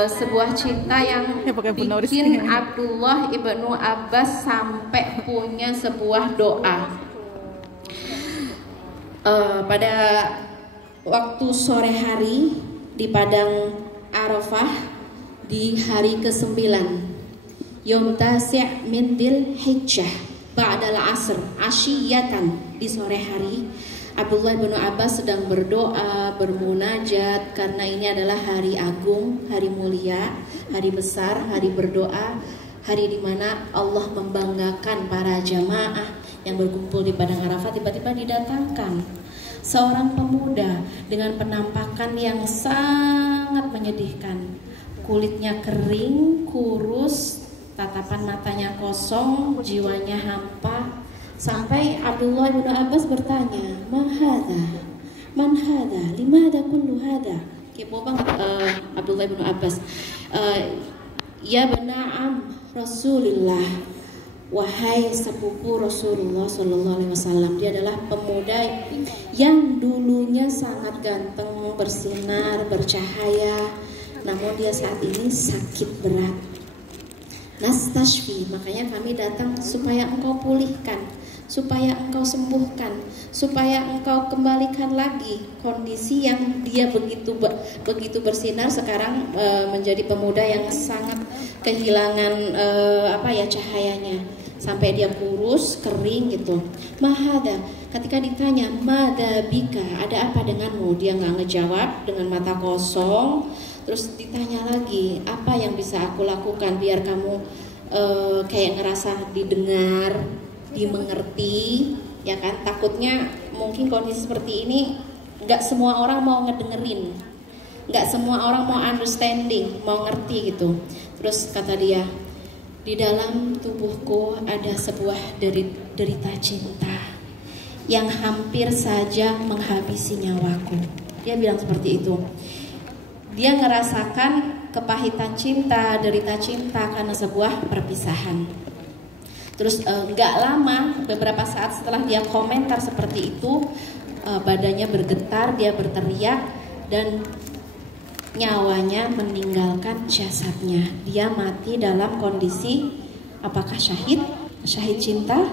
sebuah cinta yang bikin Abdullah ibnu Abbas sampai punya sebuah doa. Pada waktu sore hari di padang Arafah di hari ke-9 Yom Tasi' min Dzil Hijjah ba'dal asr asyiyatan, di sore hari Abdullah bin Abbas sedang berdoa, bermunajat, karena ini adalah hari agung, hari mulia, hari besar, hari berdoa, hari di mana Allah membanggakan para jamaah yang berkumpul di padang Arafah. Tiba-tiba didatangkan seorang pemuda dengan penampakan yang sangat menyedihkan. Kulitnya kering, kurus, tatapan matanya kosong, jiwanya hampa. Sampai Abdullah bin Abbas bertanya, man hada, limada kullu hada. Kepo banget Abdullah bin Abbas. Ya bena'am Rasulullah, wahai sepupu Rasulullah Sallallahu Alaihi Wasallam. Dia adalah pemuda yang dulunya sangat ganteng, bersinar, bercahaya, namun dia saat ini sakit berat. Nastashfi, makanya kami datang supaya engkau pulihkan, supaya engkau sembuhkan, supaya engkau kembalikan lagi kondisi yang dia begitu bersinar sekarang menjadi pemuda yang sangat kehilangan cahayanya, sampai dia kurus, kering gitu. Mahada, ketika ditanya mada bika, ada apa denganmu, dia nggak ngejawab, dengan mata kosong. Terus ditanya lagi, apa yang bisa aku lakukan biar kamu kayak ngerasa didengar, dimengerti, ya kan? Takutnya mungkin kondisi seperti ini nggak semua orang mau ngedengerin, nggak semua orang mau understanding, mau ngerti gitu. Terus kata dia, di dalam tubuhku ada sebuah derita cinta yang hampir saja menghabisi nyawaku. Dia bilang seperti itu. Dia ngerasakan kepahitan cinta, derita cinta karena sebuah perpisahan. Terus nggak lama, beberapa saat setelah dia komentar seperti itu, badannya bergetar, dia berteriak, dan nyawanya meninggalkan jasadnya. Dia mati dalam kondisi apakah syahid cinta,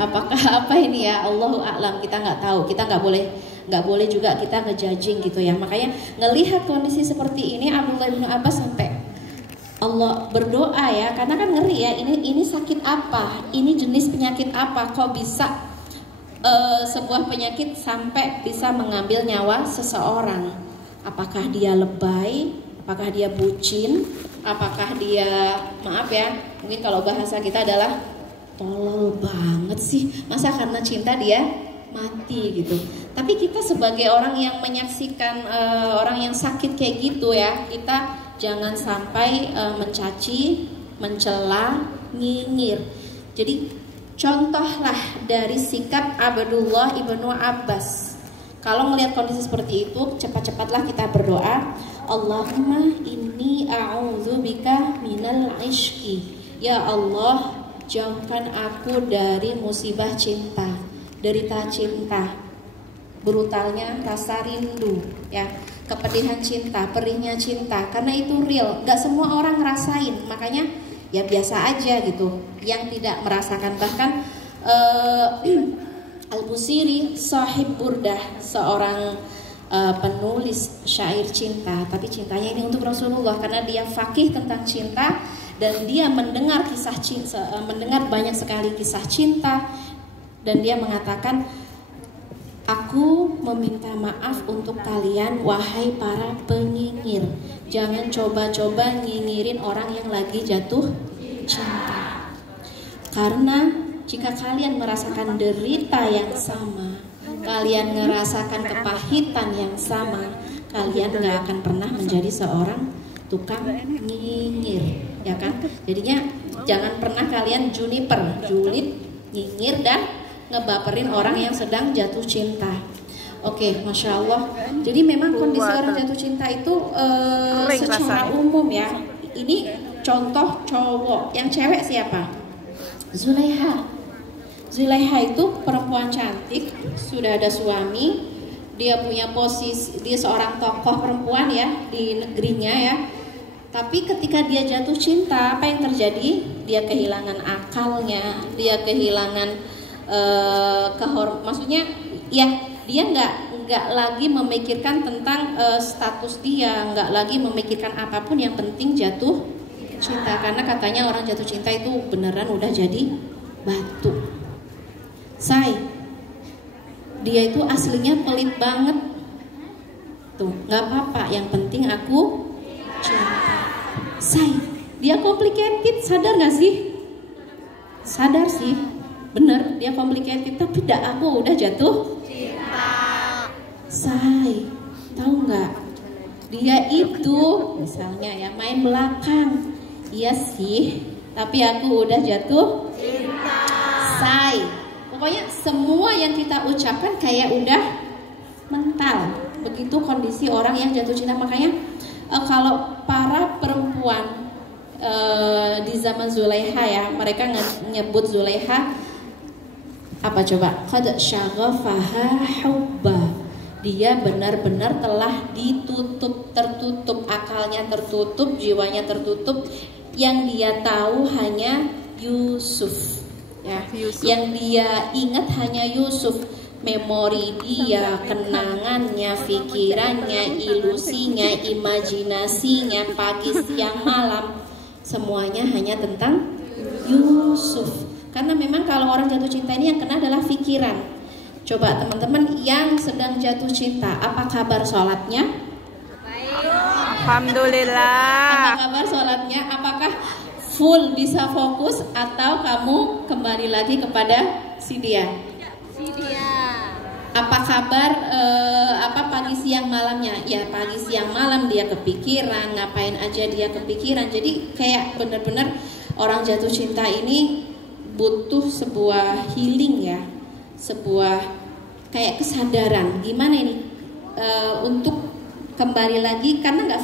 apakah apa ini ya, Allahu a'lam, kita nggak tahu, kita nggak boleh juga kita ngejudging gitu ya. Makanya ngelihat kondisi seperti ini, Abdullah bin Abbas sampai Allah berdoa ya, karena kan ngeri ya, ini sakit apa, ini jenis penyakit apa, kok bisa sebuah penyakit sampai bisa mengambil nyawa seseorang. Apakah dia lebay, apakah dia bucin, apakah dia, maaf ya, mungkin kalau bahasa kita adalah tolol banget sih, masa karena cinta dia mati gitu. Tapi kita sebagai orang yang menyaksikan orang yang sakit kayak gitu ya, kita jangan sampai mencaci, mencela, nyinyir. Jadi contohlah dari sikap Abdullah ibnu Abbas. Kalau ngelihat kondisi seperti itu, cepat-cepatlah kita berdoa, Allahumma inni a'udzubika minal ishqi. Ya Allah, jauhkan aku dari musibah cinta, derita cinta, brutalnya rasa rindu, ya, kepedihan cinta, perihnya cinta, karena itu real, gak semua orang ngerasain, makanya ya biasa aja gitu, yang tidak merasakan. Bahkan Al-Busiri, sahib Burdah, seorang penulis syair cinta, tapi cintanya ini untuk Rasulullah karena dia faqih tentang cinta dan dia mendengar kisah cinta, mendengar banyak sekali kisah cinta, dan dia mengatakan, aku meminta maaf untuk kalian wahai para penyinyir, jangan coba-coba nyinyirin orang yang lagi jatuh cinta, karena jika kalian merasakan derita yang sama, kalian merasakan kepahitan yang sama, kalian gak akan pernah menjadi seorang tukang nyinyir, ya kan? Jadinya jangan pernah kalian julid, nyinyir dan ngebaperin orang yang sedang jatuh cinta. Oke, Masya Allah. Jadi memang kondisi orang jatuh cinta itu secara umum ya. Ini contoh cowok, yang cewek siapa? Zulaiha. Zulaiha itu perempuan cantik, sudah ada suami, dia punya posisi, dia seorang tokoh perempuan ya di negerinya ya. Tapi ketika dia jatuh cinta, apa yang terjadi? Dia kehilangan akalnya, dia kehilangan maksudnya ya dia nggak lagi memikirkan tentang status dia, nggak lagi memikirkan apapun, yang penting jatuh cinta. Karena katanya orang jatuh cinta itu beneran udah jadi batu. Dia itu aslinya pelit banget tuh, nggak apa-apa, yang penting aku cinta. Dia complicated, sadar gak sih? Sadar sih, bener, dia complicated, tapi aku udah jatuh cinta. Tahu nggak? Dia itu misalnya ya main belakang, iya sih, tapi aku udah jatuh cinta. Pokoknya semua yang kita ucapkan kayak udah mental. Begitu kondisi orang yang jatuh cinta. Makanya kalau para perempuan di zaman Zulaiha ya, mereka nyebut Zulaiha apa coba? Qad syaghafaha hubba. Dia benar-benar telah tertutup, akalnya tertutup, jiwanya tertutup. Yang dia tahu hanya Yusuf. Ya, yang dia ingat hanya Yusuf, memori dia, kenangannya, pikirannya, ilusinya, imajinasinya, pagi, siang, malam, semuanya hanya tentang Yusuf. Karena memang kalau orang jatuh cinta ini yang kena adalah pikiran. Coba teman-teman yang sedang jatuh cinta, apa kabar sholatnya? Alhamdulillah. Apa kabar sholatnya? Apakah full bisa fokus atau kamu kembali lagi kepada si dia? Apa kabar pagi siang malamnya? Ya pagi siang malam dia kepikiran, ngapain aja dia kepikiran. Jadi kayak benar-benar orang jatuh cinta ini butuh sebuah healing ya, sebuah kayak kesadaran gimana ini untuk kembali lagi, karena nggak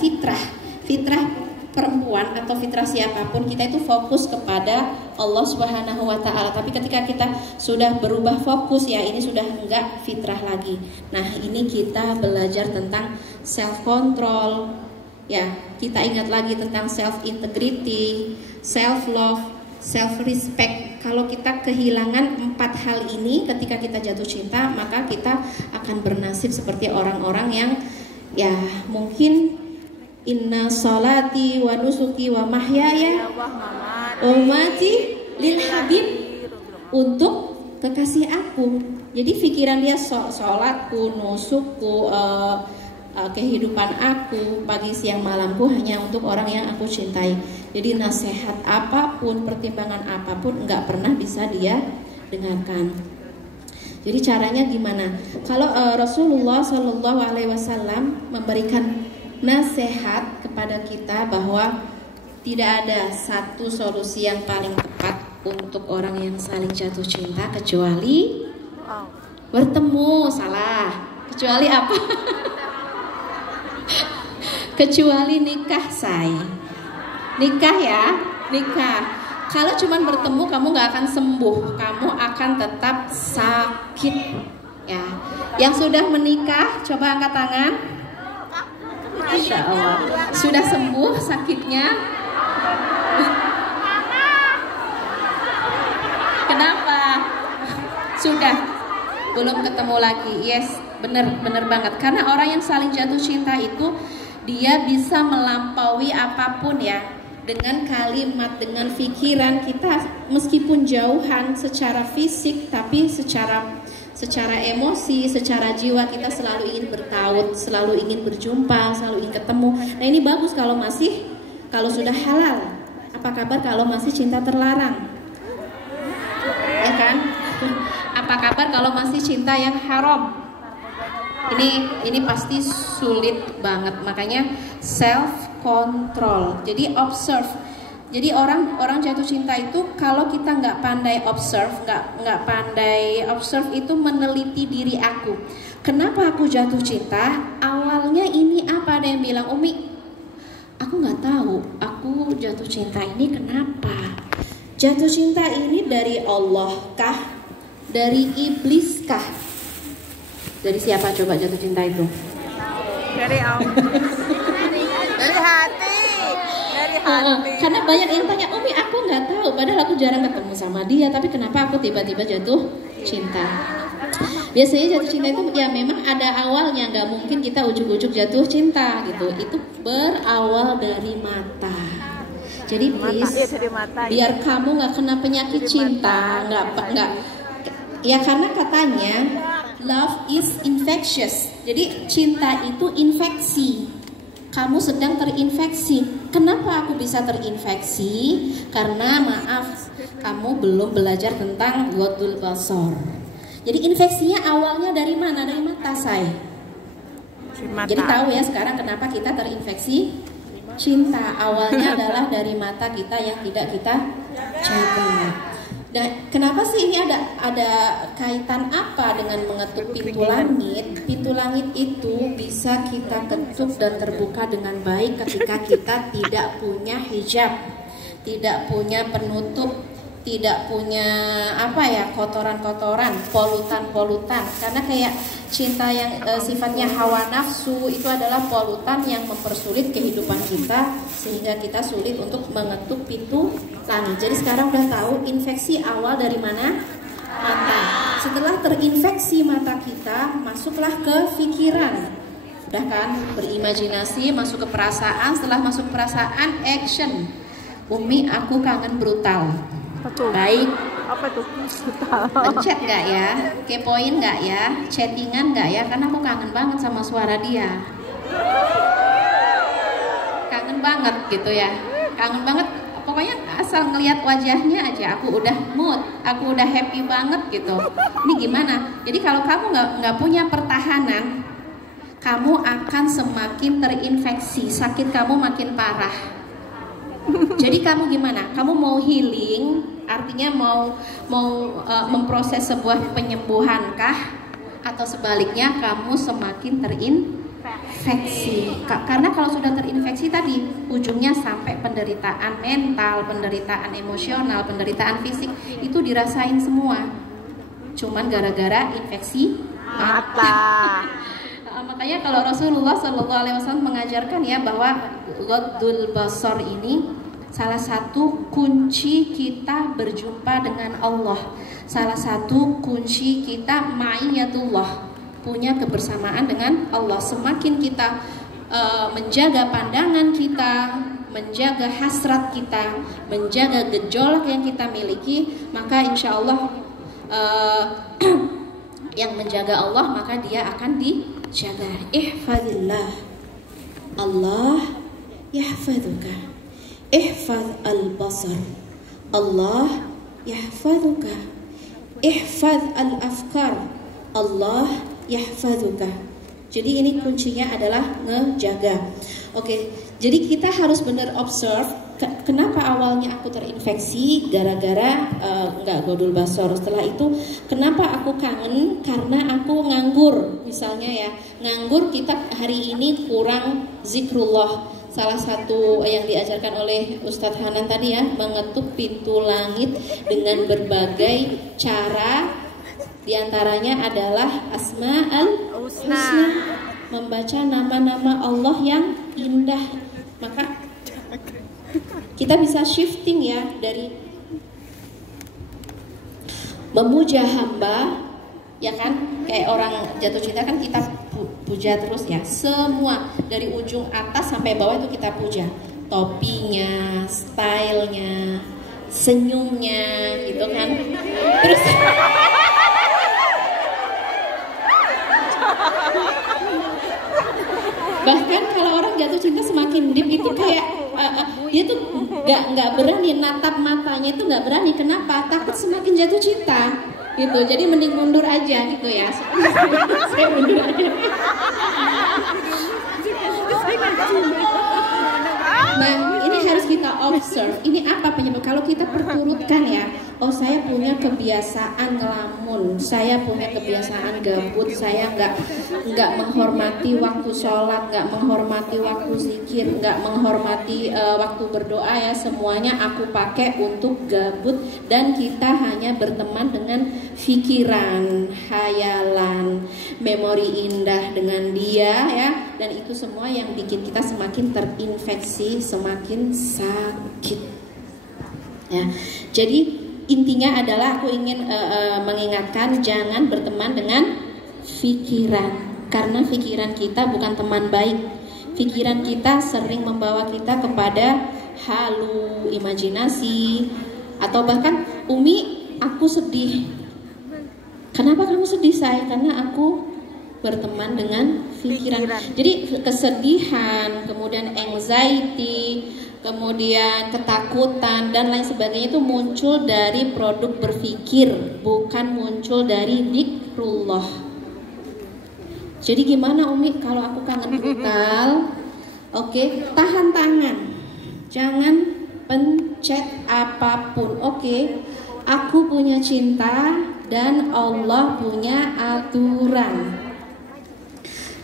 fitrah perempuan atau fitrah siapapun, kita itu fokus kepada Allah Subhanahu wa Ta'ala. Tapi ketika kita sudah berubah fokus, ya ini sudah enggak fitrah lagi. Nah, ini kita belajar tentang self control. Ya, kita ingat lagi tentang self integrity, self love, self respect. Kalau kita kehilangan 4 hal ini ketika kita jatuh cinta, maka kita akan bernasib seperti orang-orang yang ya mungkin inna salati wa nusuki wa mahyaya wa mamati lil habib, untuk kekasih aku. Jadi pikiran dia sholatku, nusukku, kehidupan aku, pagi siang malamku hanya untuk orang yang aku cintai. Jadi nasihat apapun, pertimbangan apapun nggak pernah bisa dia dengarkan. Jadi caranya gimana? Kalau Rasulullah Shallallahu Alaihi Wasallam memberikan nasihat kepada kita bahwa tidak ada satu solusi yang paling tepat untuk orang yang saling jatuh cinta kecuali bertemu. Salah. Kecuali apa? Kecuali nikah, say. Nikah ya, nikah. Kalau cuman bertemu kamu nggak akan sembuh, kamu akan tetap sakit. Ya, yang sudah menikah coba angkat tangan. Masya Allah, sudah sembuh sakitnya? Kenapa? Sudah, belum ketemu lagi. Yes, bener banget. Karena orang yang saling jatuh cinta itu dia bisa melampaui apapun ya. Dengan kalimat, dengan pikiran kita meskipun jauhan secara fisik, tapi secara emosi, secara jiwa kita selalu ingin bertaut, selalu ingin berjumpa, selalu ingin ketemu. Nah ini bagus kalau sudah halal. Apa kabar kalau masih cinta terlarang? Ya kan? Apa kabar kalau masih cinta yang haram? Ini pasti sulit banget. Makanya self control. Jadi observe. Jadi orang jatuh cinta itu kalau kita nggak pandai observe, nggak pandai observe itu meneliti diri aku. Kenapa aku jatuh cinta? Awalnya ini apa? Ada yang bilang, Umi, aku nggak tahu. Aku jatuh cinta ini kenapa? Jatuh cinta ini dari Allah kah? Dari iblis kah? Dari siapa coba jatuh cinta itu? Dari Allah. Dari hati. Dari hati. Karena banyak yang tanya, Umi aku nggak tahu. Padahal aku jarang ketemu sama dia. Tapi kenapa aku tiba-tiba jatuh cinta? Biasanya jatuh cinta itu ya memang ada awalnya. Nggak mungkin kita ujuk-ujuk jatuh cinta gitu. Itu berawal dari mata. Jadi please, biar kamu nggak kena penyakit cinta, nggak. Ya karena katanya love is infectious. Jadi cinta itu infeksi. Kamu sedang terinfeksi. Kenapa aku bisa terinfeksi? Karena maaf, kamu belum belajar tentang Ghaddul Basar. Jadi infeksinya awalnya dari mana? Dari mata, say. Jadi tahu ya sekarang kenapa kita terinfeksi cinta. Awalnya adalah dari mata kita yang tidak kita jaga. Dan kenapa sih ini ada kaitan apa dengan mengetuk pintu langit? Pintu langit itu bisa kita ketuk dan terbuka dengan baik ketika kita tidak punya hijab, tidak punya penutup, tidak punya kotoran-kotoran, polutan-polutan. Karena kayak cinta yang sifatnya hawa nafsu itu adalah polutan yang mempersulit kehidupan kita sehingga kita sulit untuk mengetuk pintu langit. Jadi sekarang udah tahu infeksi awal dari mana? Mata. Setelah terinfeksi mata kita, masuklah ke pikiran. Udah kan? Berimajinasi, masuk ke perasaan. Setelah masuk perasaan, action. Umi, aku kangen brutal. Baik. Apa tuh? Ngechat nggak ya? Kepoin nggak ya? Chattingan nggak ya? Karena aku kangen banget sama suara dia. Kangen banget gitu ya. Kangen banget. Pokoknya asal ngelihat wajahnya aja aku udah mood, aku udah happy banget gitu. Ini gimana? Jadi kalau kamu nggak punya pertahanan, kamu akan semakin terinfeksi, sakit kamu makin parah. Jadi kamu gimana? Kamu mau healing, artinya mau memproses sebuah penyembuhan kah? Atau sebaliknya kamu semakin terinfeksi? Karena kalau sudah terinfeksi tadi, ujungnya sampai penderitaan mental, penderitaan emosional, penderitaan fisik itu dirasain semua. Cuman gara-gara infeksi mata. Makanya kalau Rasulullah SAW mengajarkan ya bahwa Ghaddul Basar ini salah satu kunci kita berjumpa dengan Allah, salah satu kunci kita ma'iyatullah, punya kebersamaan dengan Allah. Semakin kita menjaga pandangan kita, menjaga hasrat kita, menjaga gejolak yang kita miliki, maka insya Allah yang menjaga Allah maka dia akan dijaga. Ihfadillah, Allah yahfaduka. Ihfad al-basar, Allah yahfaduka. Ihfad al-afkar, Allah yahfaduka. Jadi ini kuncinya adalah ngejaga. Oke, jadi kita harus benar observe. Kenapa awalnya aku terinfeksi gara-gara nggak Ghaddul Basar. Setelah itu kenapa aku kangen? Karena aku nganggur. misalnya ya, nganggur kita hari ini kurang zikrullah. Salah satu yang diajarkan oleh Ustadz Hanan tadi ya, mengetuk pintu langit dengan berbagai cara. Di antaranya adalah Asma'ul Husna, membaca nama-nama Allah yang indah. Maka kita bisa shifting ya dari memuja hamba, ya kan, kayak orang jatuh cinta kan kita puja terus ya, semua dari ujung atas sampai bawah itu kita puja, topinya, stylenya, senyumnya gitu kan. Terus bahkan kalau orang jatuh cinta semakin deep itu kayak dia tuh nggak berani natap matanya, itu nggak berani. Kenapa? Takut semakin jatuh cinta gitu. Jadi mending mundur aja gitu ya. Saya mundur aja. Nah, ini harus kita observe. Ini apa penyebab? Kalau kita perturutkan ya, oh saya punya kebiasaan ngelamun, saya punya kebiasaan gabut, saya nggak menghormati waktu sholat, nggak menghormati waktu zikir, nggak menghormati waktu berdoa ya, semuanya aku pakai untuk gabut, dan kita hanya berteman dengan pikiran, hayalan, memori indah dengan dia ya, dan itu semua yang bikin kita semakin terinfeksi, semakin sakit ya. Jadi intinya adalah aku ingin mengingatkan, jangan berteman dengan pikiran, karena pikiran kita bukan teman baik. Pikiran kita sering membawa kita kepada halu, imajinasi, atau bahkan, Umi, aku sedih. Kenapa kamu sedih, Say? Karena aku berteman dengan pikiran. Jadi kesedihan, kemudian anxiety, kemudian ketakutan dan lain sebagainya itu muncul dari produk berpikir, bukan muncul dari zikrullah. Jadi gimana Umi kalau aku kangen brutal? Oke, tahan tangan, jangan pencet apapun. Oke, aku punya cinta dan Allah punya aturan.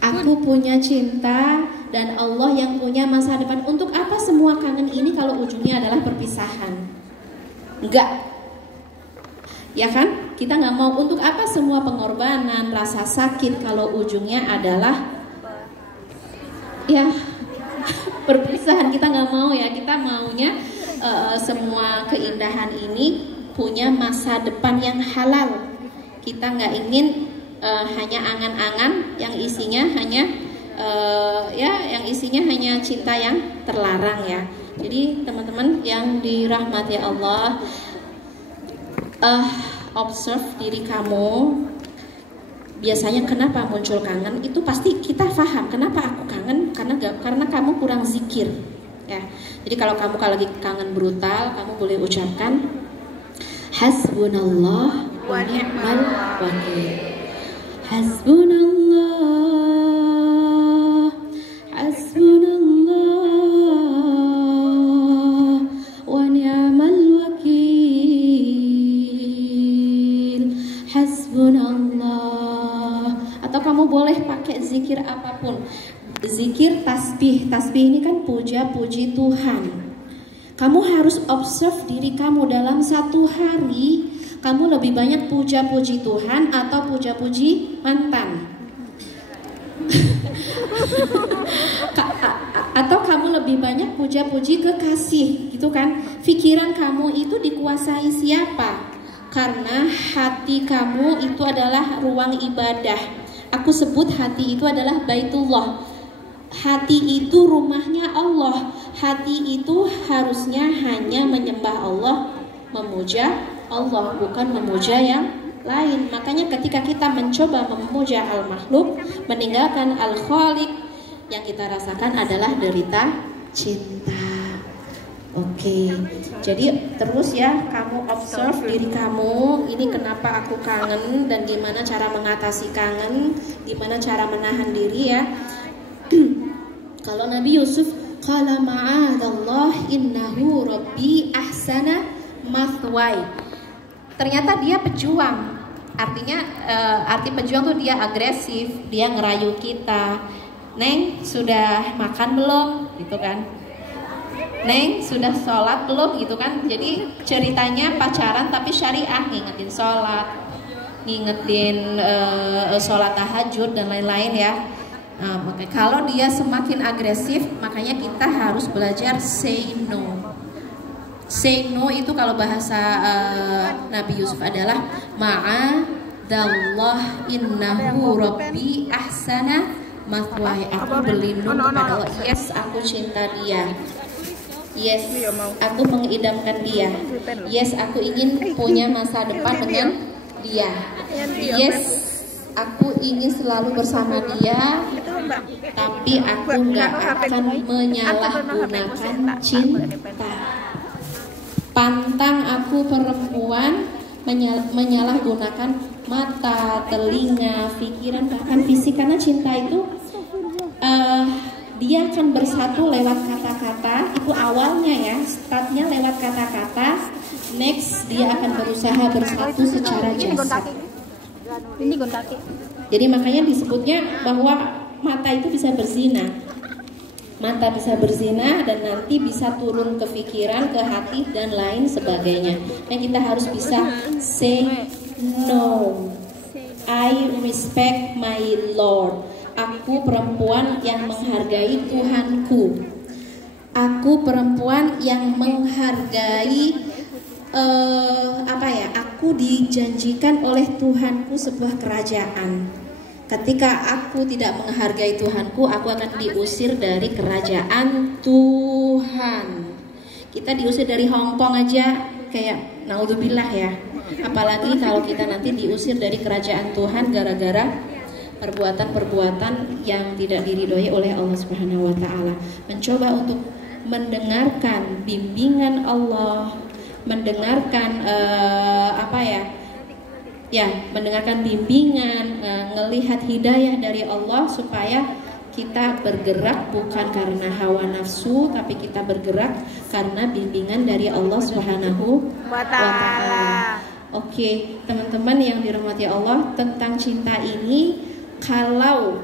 Aku punya cinta dan Allah yang punya masa depan. Untuk apa semua kangen ini kalau ujungnya adalah perpisahan? Enggak, ya kan? Kita nggak mau. Untuk apa semua pengorbanan, rasa sakit kalau ujungnya adalah ya perpisahan? Kita nggak mau ya. Kita maunya semua keindahan ini punya masa depan yang halal. Kita nggak ingin hanya angan-angan yang isinya hanya yang isinya hanya cinta yang terlarang ya. Jadi teman-teman yang dirahmati Allah, observe diri kamu. Biasanya kenapa muncul kangen? Itu pasti kita paham. Kenapa aku kangen? Karena kamu kurang zikir ya. Jadi kalau kamu lagi kangen brutal, kamu boleh ucapkan Hasbunallah wa ni'mal wakil. Hasbunallah, hasbunallah wa ni'mal wakil. Hasbunallah. Atau kamu boleh pakai zikir apapun. Zikir tasbih. Tasbih ini kan puja-puji Tuhan. Kamu harus observe diri kamu dalam satu hari. Kamu lebih banyak puja-puji Tuhan atau puja-puji mantan? Atau kamu lebih banyak puja-puji kekasih, gitu kan? Pikiran kamu itu dikuasai siapa? Karena hati kamu itu adalah ruang ibadah. Aku sebut hati itu adalah Baitullah. Hati itu rumahnya Allah. Hati itu harusnya hanya menyembah Allah, memuja Allah, bukan memuja yang lain. Makanya ketika kita mencoba memuja al-makhluk, meninggalkan al-khaliq, yang kita rasakan adalah derita cinta. Oke, jadi terus ya kamu observe diri kamu. Ini kenapa aku kangen dan gimana cara mengatasi kangen, gimana cara menahan diri ya. Kalau Nabi Yusuf, qala ma'adallah innahu rabbi ahsana mathwai. Ternyata dia pejuang. artinya arti pejuang tuh dia agresif, dia ngerayu kita. Neng sudah makan belum gitu kan, Neng sudah sholat belum gitu kan. Jadi ceritanya pacaran tapi syariah, ngingetin sholat, ngingetin sholat tahajud dan lain-lain ya. Oke. Kalau dia semakin agresif, makanya kita harus belajar say no. Say no itu kalau bahasa Nabi Yusuf adalah ma'adallah innahu rabbi ahsana mathwaya. Aku berlindung kepada Allah. Yes, aku cinta dia. Yes, aku mengidamkan dia. Yes, aku ingin punya masa depan dengan dia. Yes, aku ingin selalu bersama dia. Tapi aku nggak akan menyalahgunakan cinta. Pantang aku perempuan menyalahgunakan mata, telinga, pikiran, bahkan fisik, karena cinta itu dia akan bersatu lewat kata-kata. Itu awalnya ya, startnya lewat kata-kata. Next dia akan berusaha bersatu secara jasad. Jadi makanya disebutnya bahwa mata itu bisa berzina. Mata bisa berzina dan nanti bisa turun ke pikiran, ke hati dan lain sebagainya. Dan kita harus bisa say no. I respect my Lord. Aku perempuan yang menghargai Tuhanku. Aku perempuan yang menghargai aku dijanjikan oleh Tuhanku sebuah kerajaan. Ketika aku tidak menghargai Tuhanku, aku akan diusir dari kerajaan Tuhan. Kita diusir dari Hong Kong aja kayak naudzubillah ya. Apalagi kalau kita nanti diusir dari kerajaan Tuhan gara-gara perbuatan-perbuatan yang tidak diridhoi oleh Allah Subhanahu wa taala. Mencoba untuk mendengarkan bimbingan Allah, mendengarkan mendengarkan bimbingan, ngelihat hidayah dari Allah supaya kita bergerak bukan karena hawa nafsu, tapi kita bergerak karena bimbingan dari Allah Subhanahu wa taala. Oke, teman-teman yang dirahmati Allah, tentang cinta ini kalau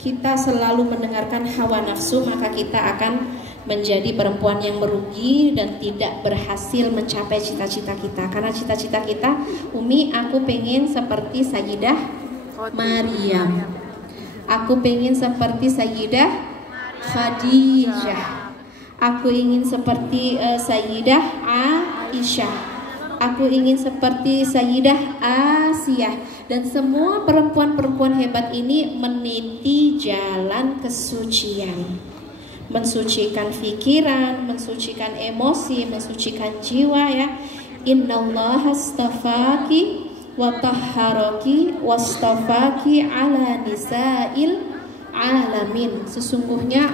kita selalu mendengarkan hawa nafsu, maka kita akan menjadi perempuan yang merugi dan tidak berhasil mencapai cita-cita kita. Karena cita-cita kita, Umi, aku pengen seperti Sayyidah Maryam, aku pengen seperti Sayyidah Khadijah, aku ingin seperti Sayyidah Aisyah, aku ingin seperti Sayyidah Asiyah. Dan semua perempuan-perempuan hebat ini meniti jalan kesucian, mensucikan pikiran, mensucikan emosi, mensucikan jiwa ya. Innallaha astafaki wa tahharaki wastafaki ala nisa'il alamin. Sesungguhnya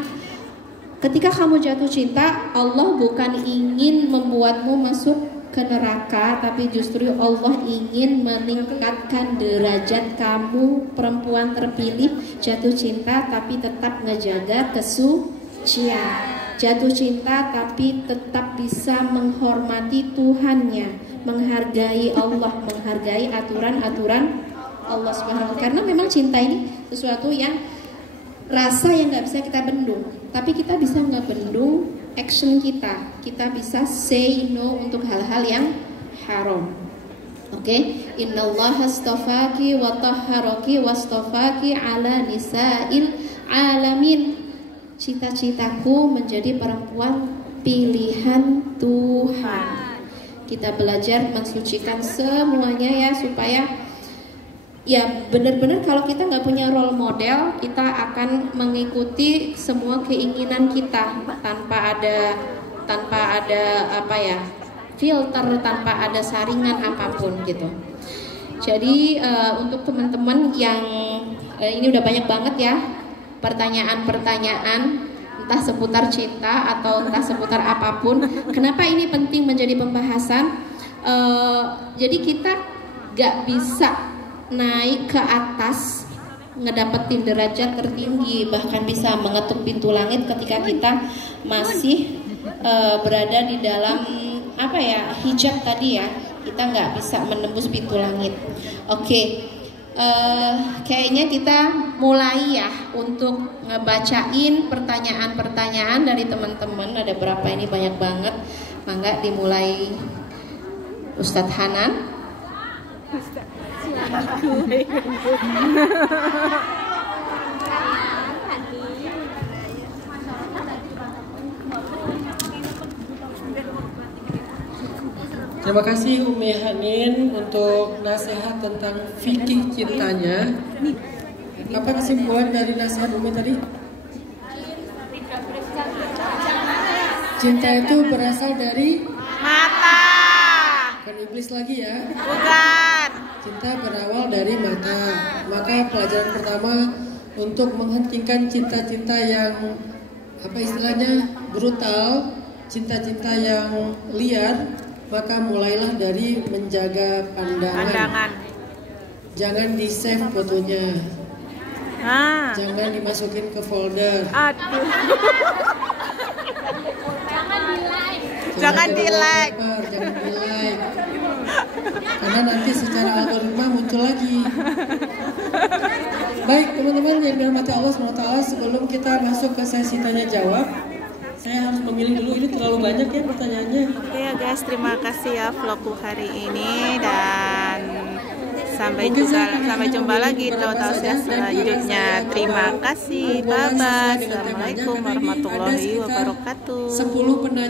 ketika kamu jatuh cinta, Allah bukan ingin membuatmu masuk ke neraka, tapi justru Allah ingin meningkatkan derajat kamu, perempuan terpilih. Jatuh cinta tapi tetap ngejaga kesucian, jatuh cinta tapi tetap bisa menghormati Tuhannya, menghargai Allah, menghargai aturan-aturan Allah Subhanahu wa taala. Karena memang cinta ini sesuatu yang rasa yang nggak bisa kita bendung, tapi kita bisa ngebendung action kita. Kita bisa say no untuk hal-hal yang haram. Oke, innallaha astafaki wa tahharaki wastafaki ala nisa'il alamin. Cita-citaku menjadi perempuan pilihan Tuhan. Kita belajar mensucikan semuanya ya, supaya ya benar-benar kalau kita nggak punya role model, kita akan mengikuti semua keinginan kita tanpa ada filter, tanpa ada saringan apapun gitu. Jadi untuk teman-teman yang ini udah banyak banget ya pertanyaan-pertanyaan, entah seputar cinta atau entah seputar apapun. Kenapa ini penting menjadi pembahasan? Jadi kita gak bisa naik ke atas, ngedapetin derajat tertinggi, bahkan bisa mengetuk pintu langit ketika kita masih berada di dalam hijab tadi ya. kita nggak bisa menembus pintu langit. Oke, kayaknya kita mulai ya untuk ngebacain pertanyaan-pertanyaan dari teman-teman. Ada berapa ini, banyak banget. Mangga dimulai Ustadz Hanan. Terima kasih Umi Hanin untuk nasihat tentang fikih cintanya. Apa kesimpulan dari nasihat Umi tadi? Cinta itu berasal dari Mata. bukan iblis lagi ya. Bukan. Cinta berawal dari mata. Maka pelajaran pertama untuk menghentikan cinta-cinta yang apa istilahnya brutal, cinta-cinta yang liar, maka mulailah dari menjaga pandangan. Jangan di-save fotonya. Jangan dimasukin ke folder. Aduh. Jangan di-like. Jangan di-like. Karena nanti secara algoritma muncul lagi. Baik teman-teman yang dirahmati Allah SWT, sebelum kita masuk ke sesi tanya jawab, saya harus memilih dulu, ini terlalu banyak ya pertanyaannya. Oke ya guys, terima kasih ya vlogku hari ini, dan sampai jumpa lagi di selanjutnya. Terima kasih, bye bye. Assalamualaikum warahmatullahi wabarakatuh. 10 penanya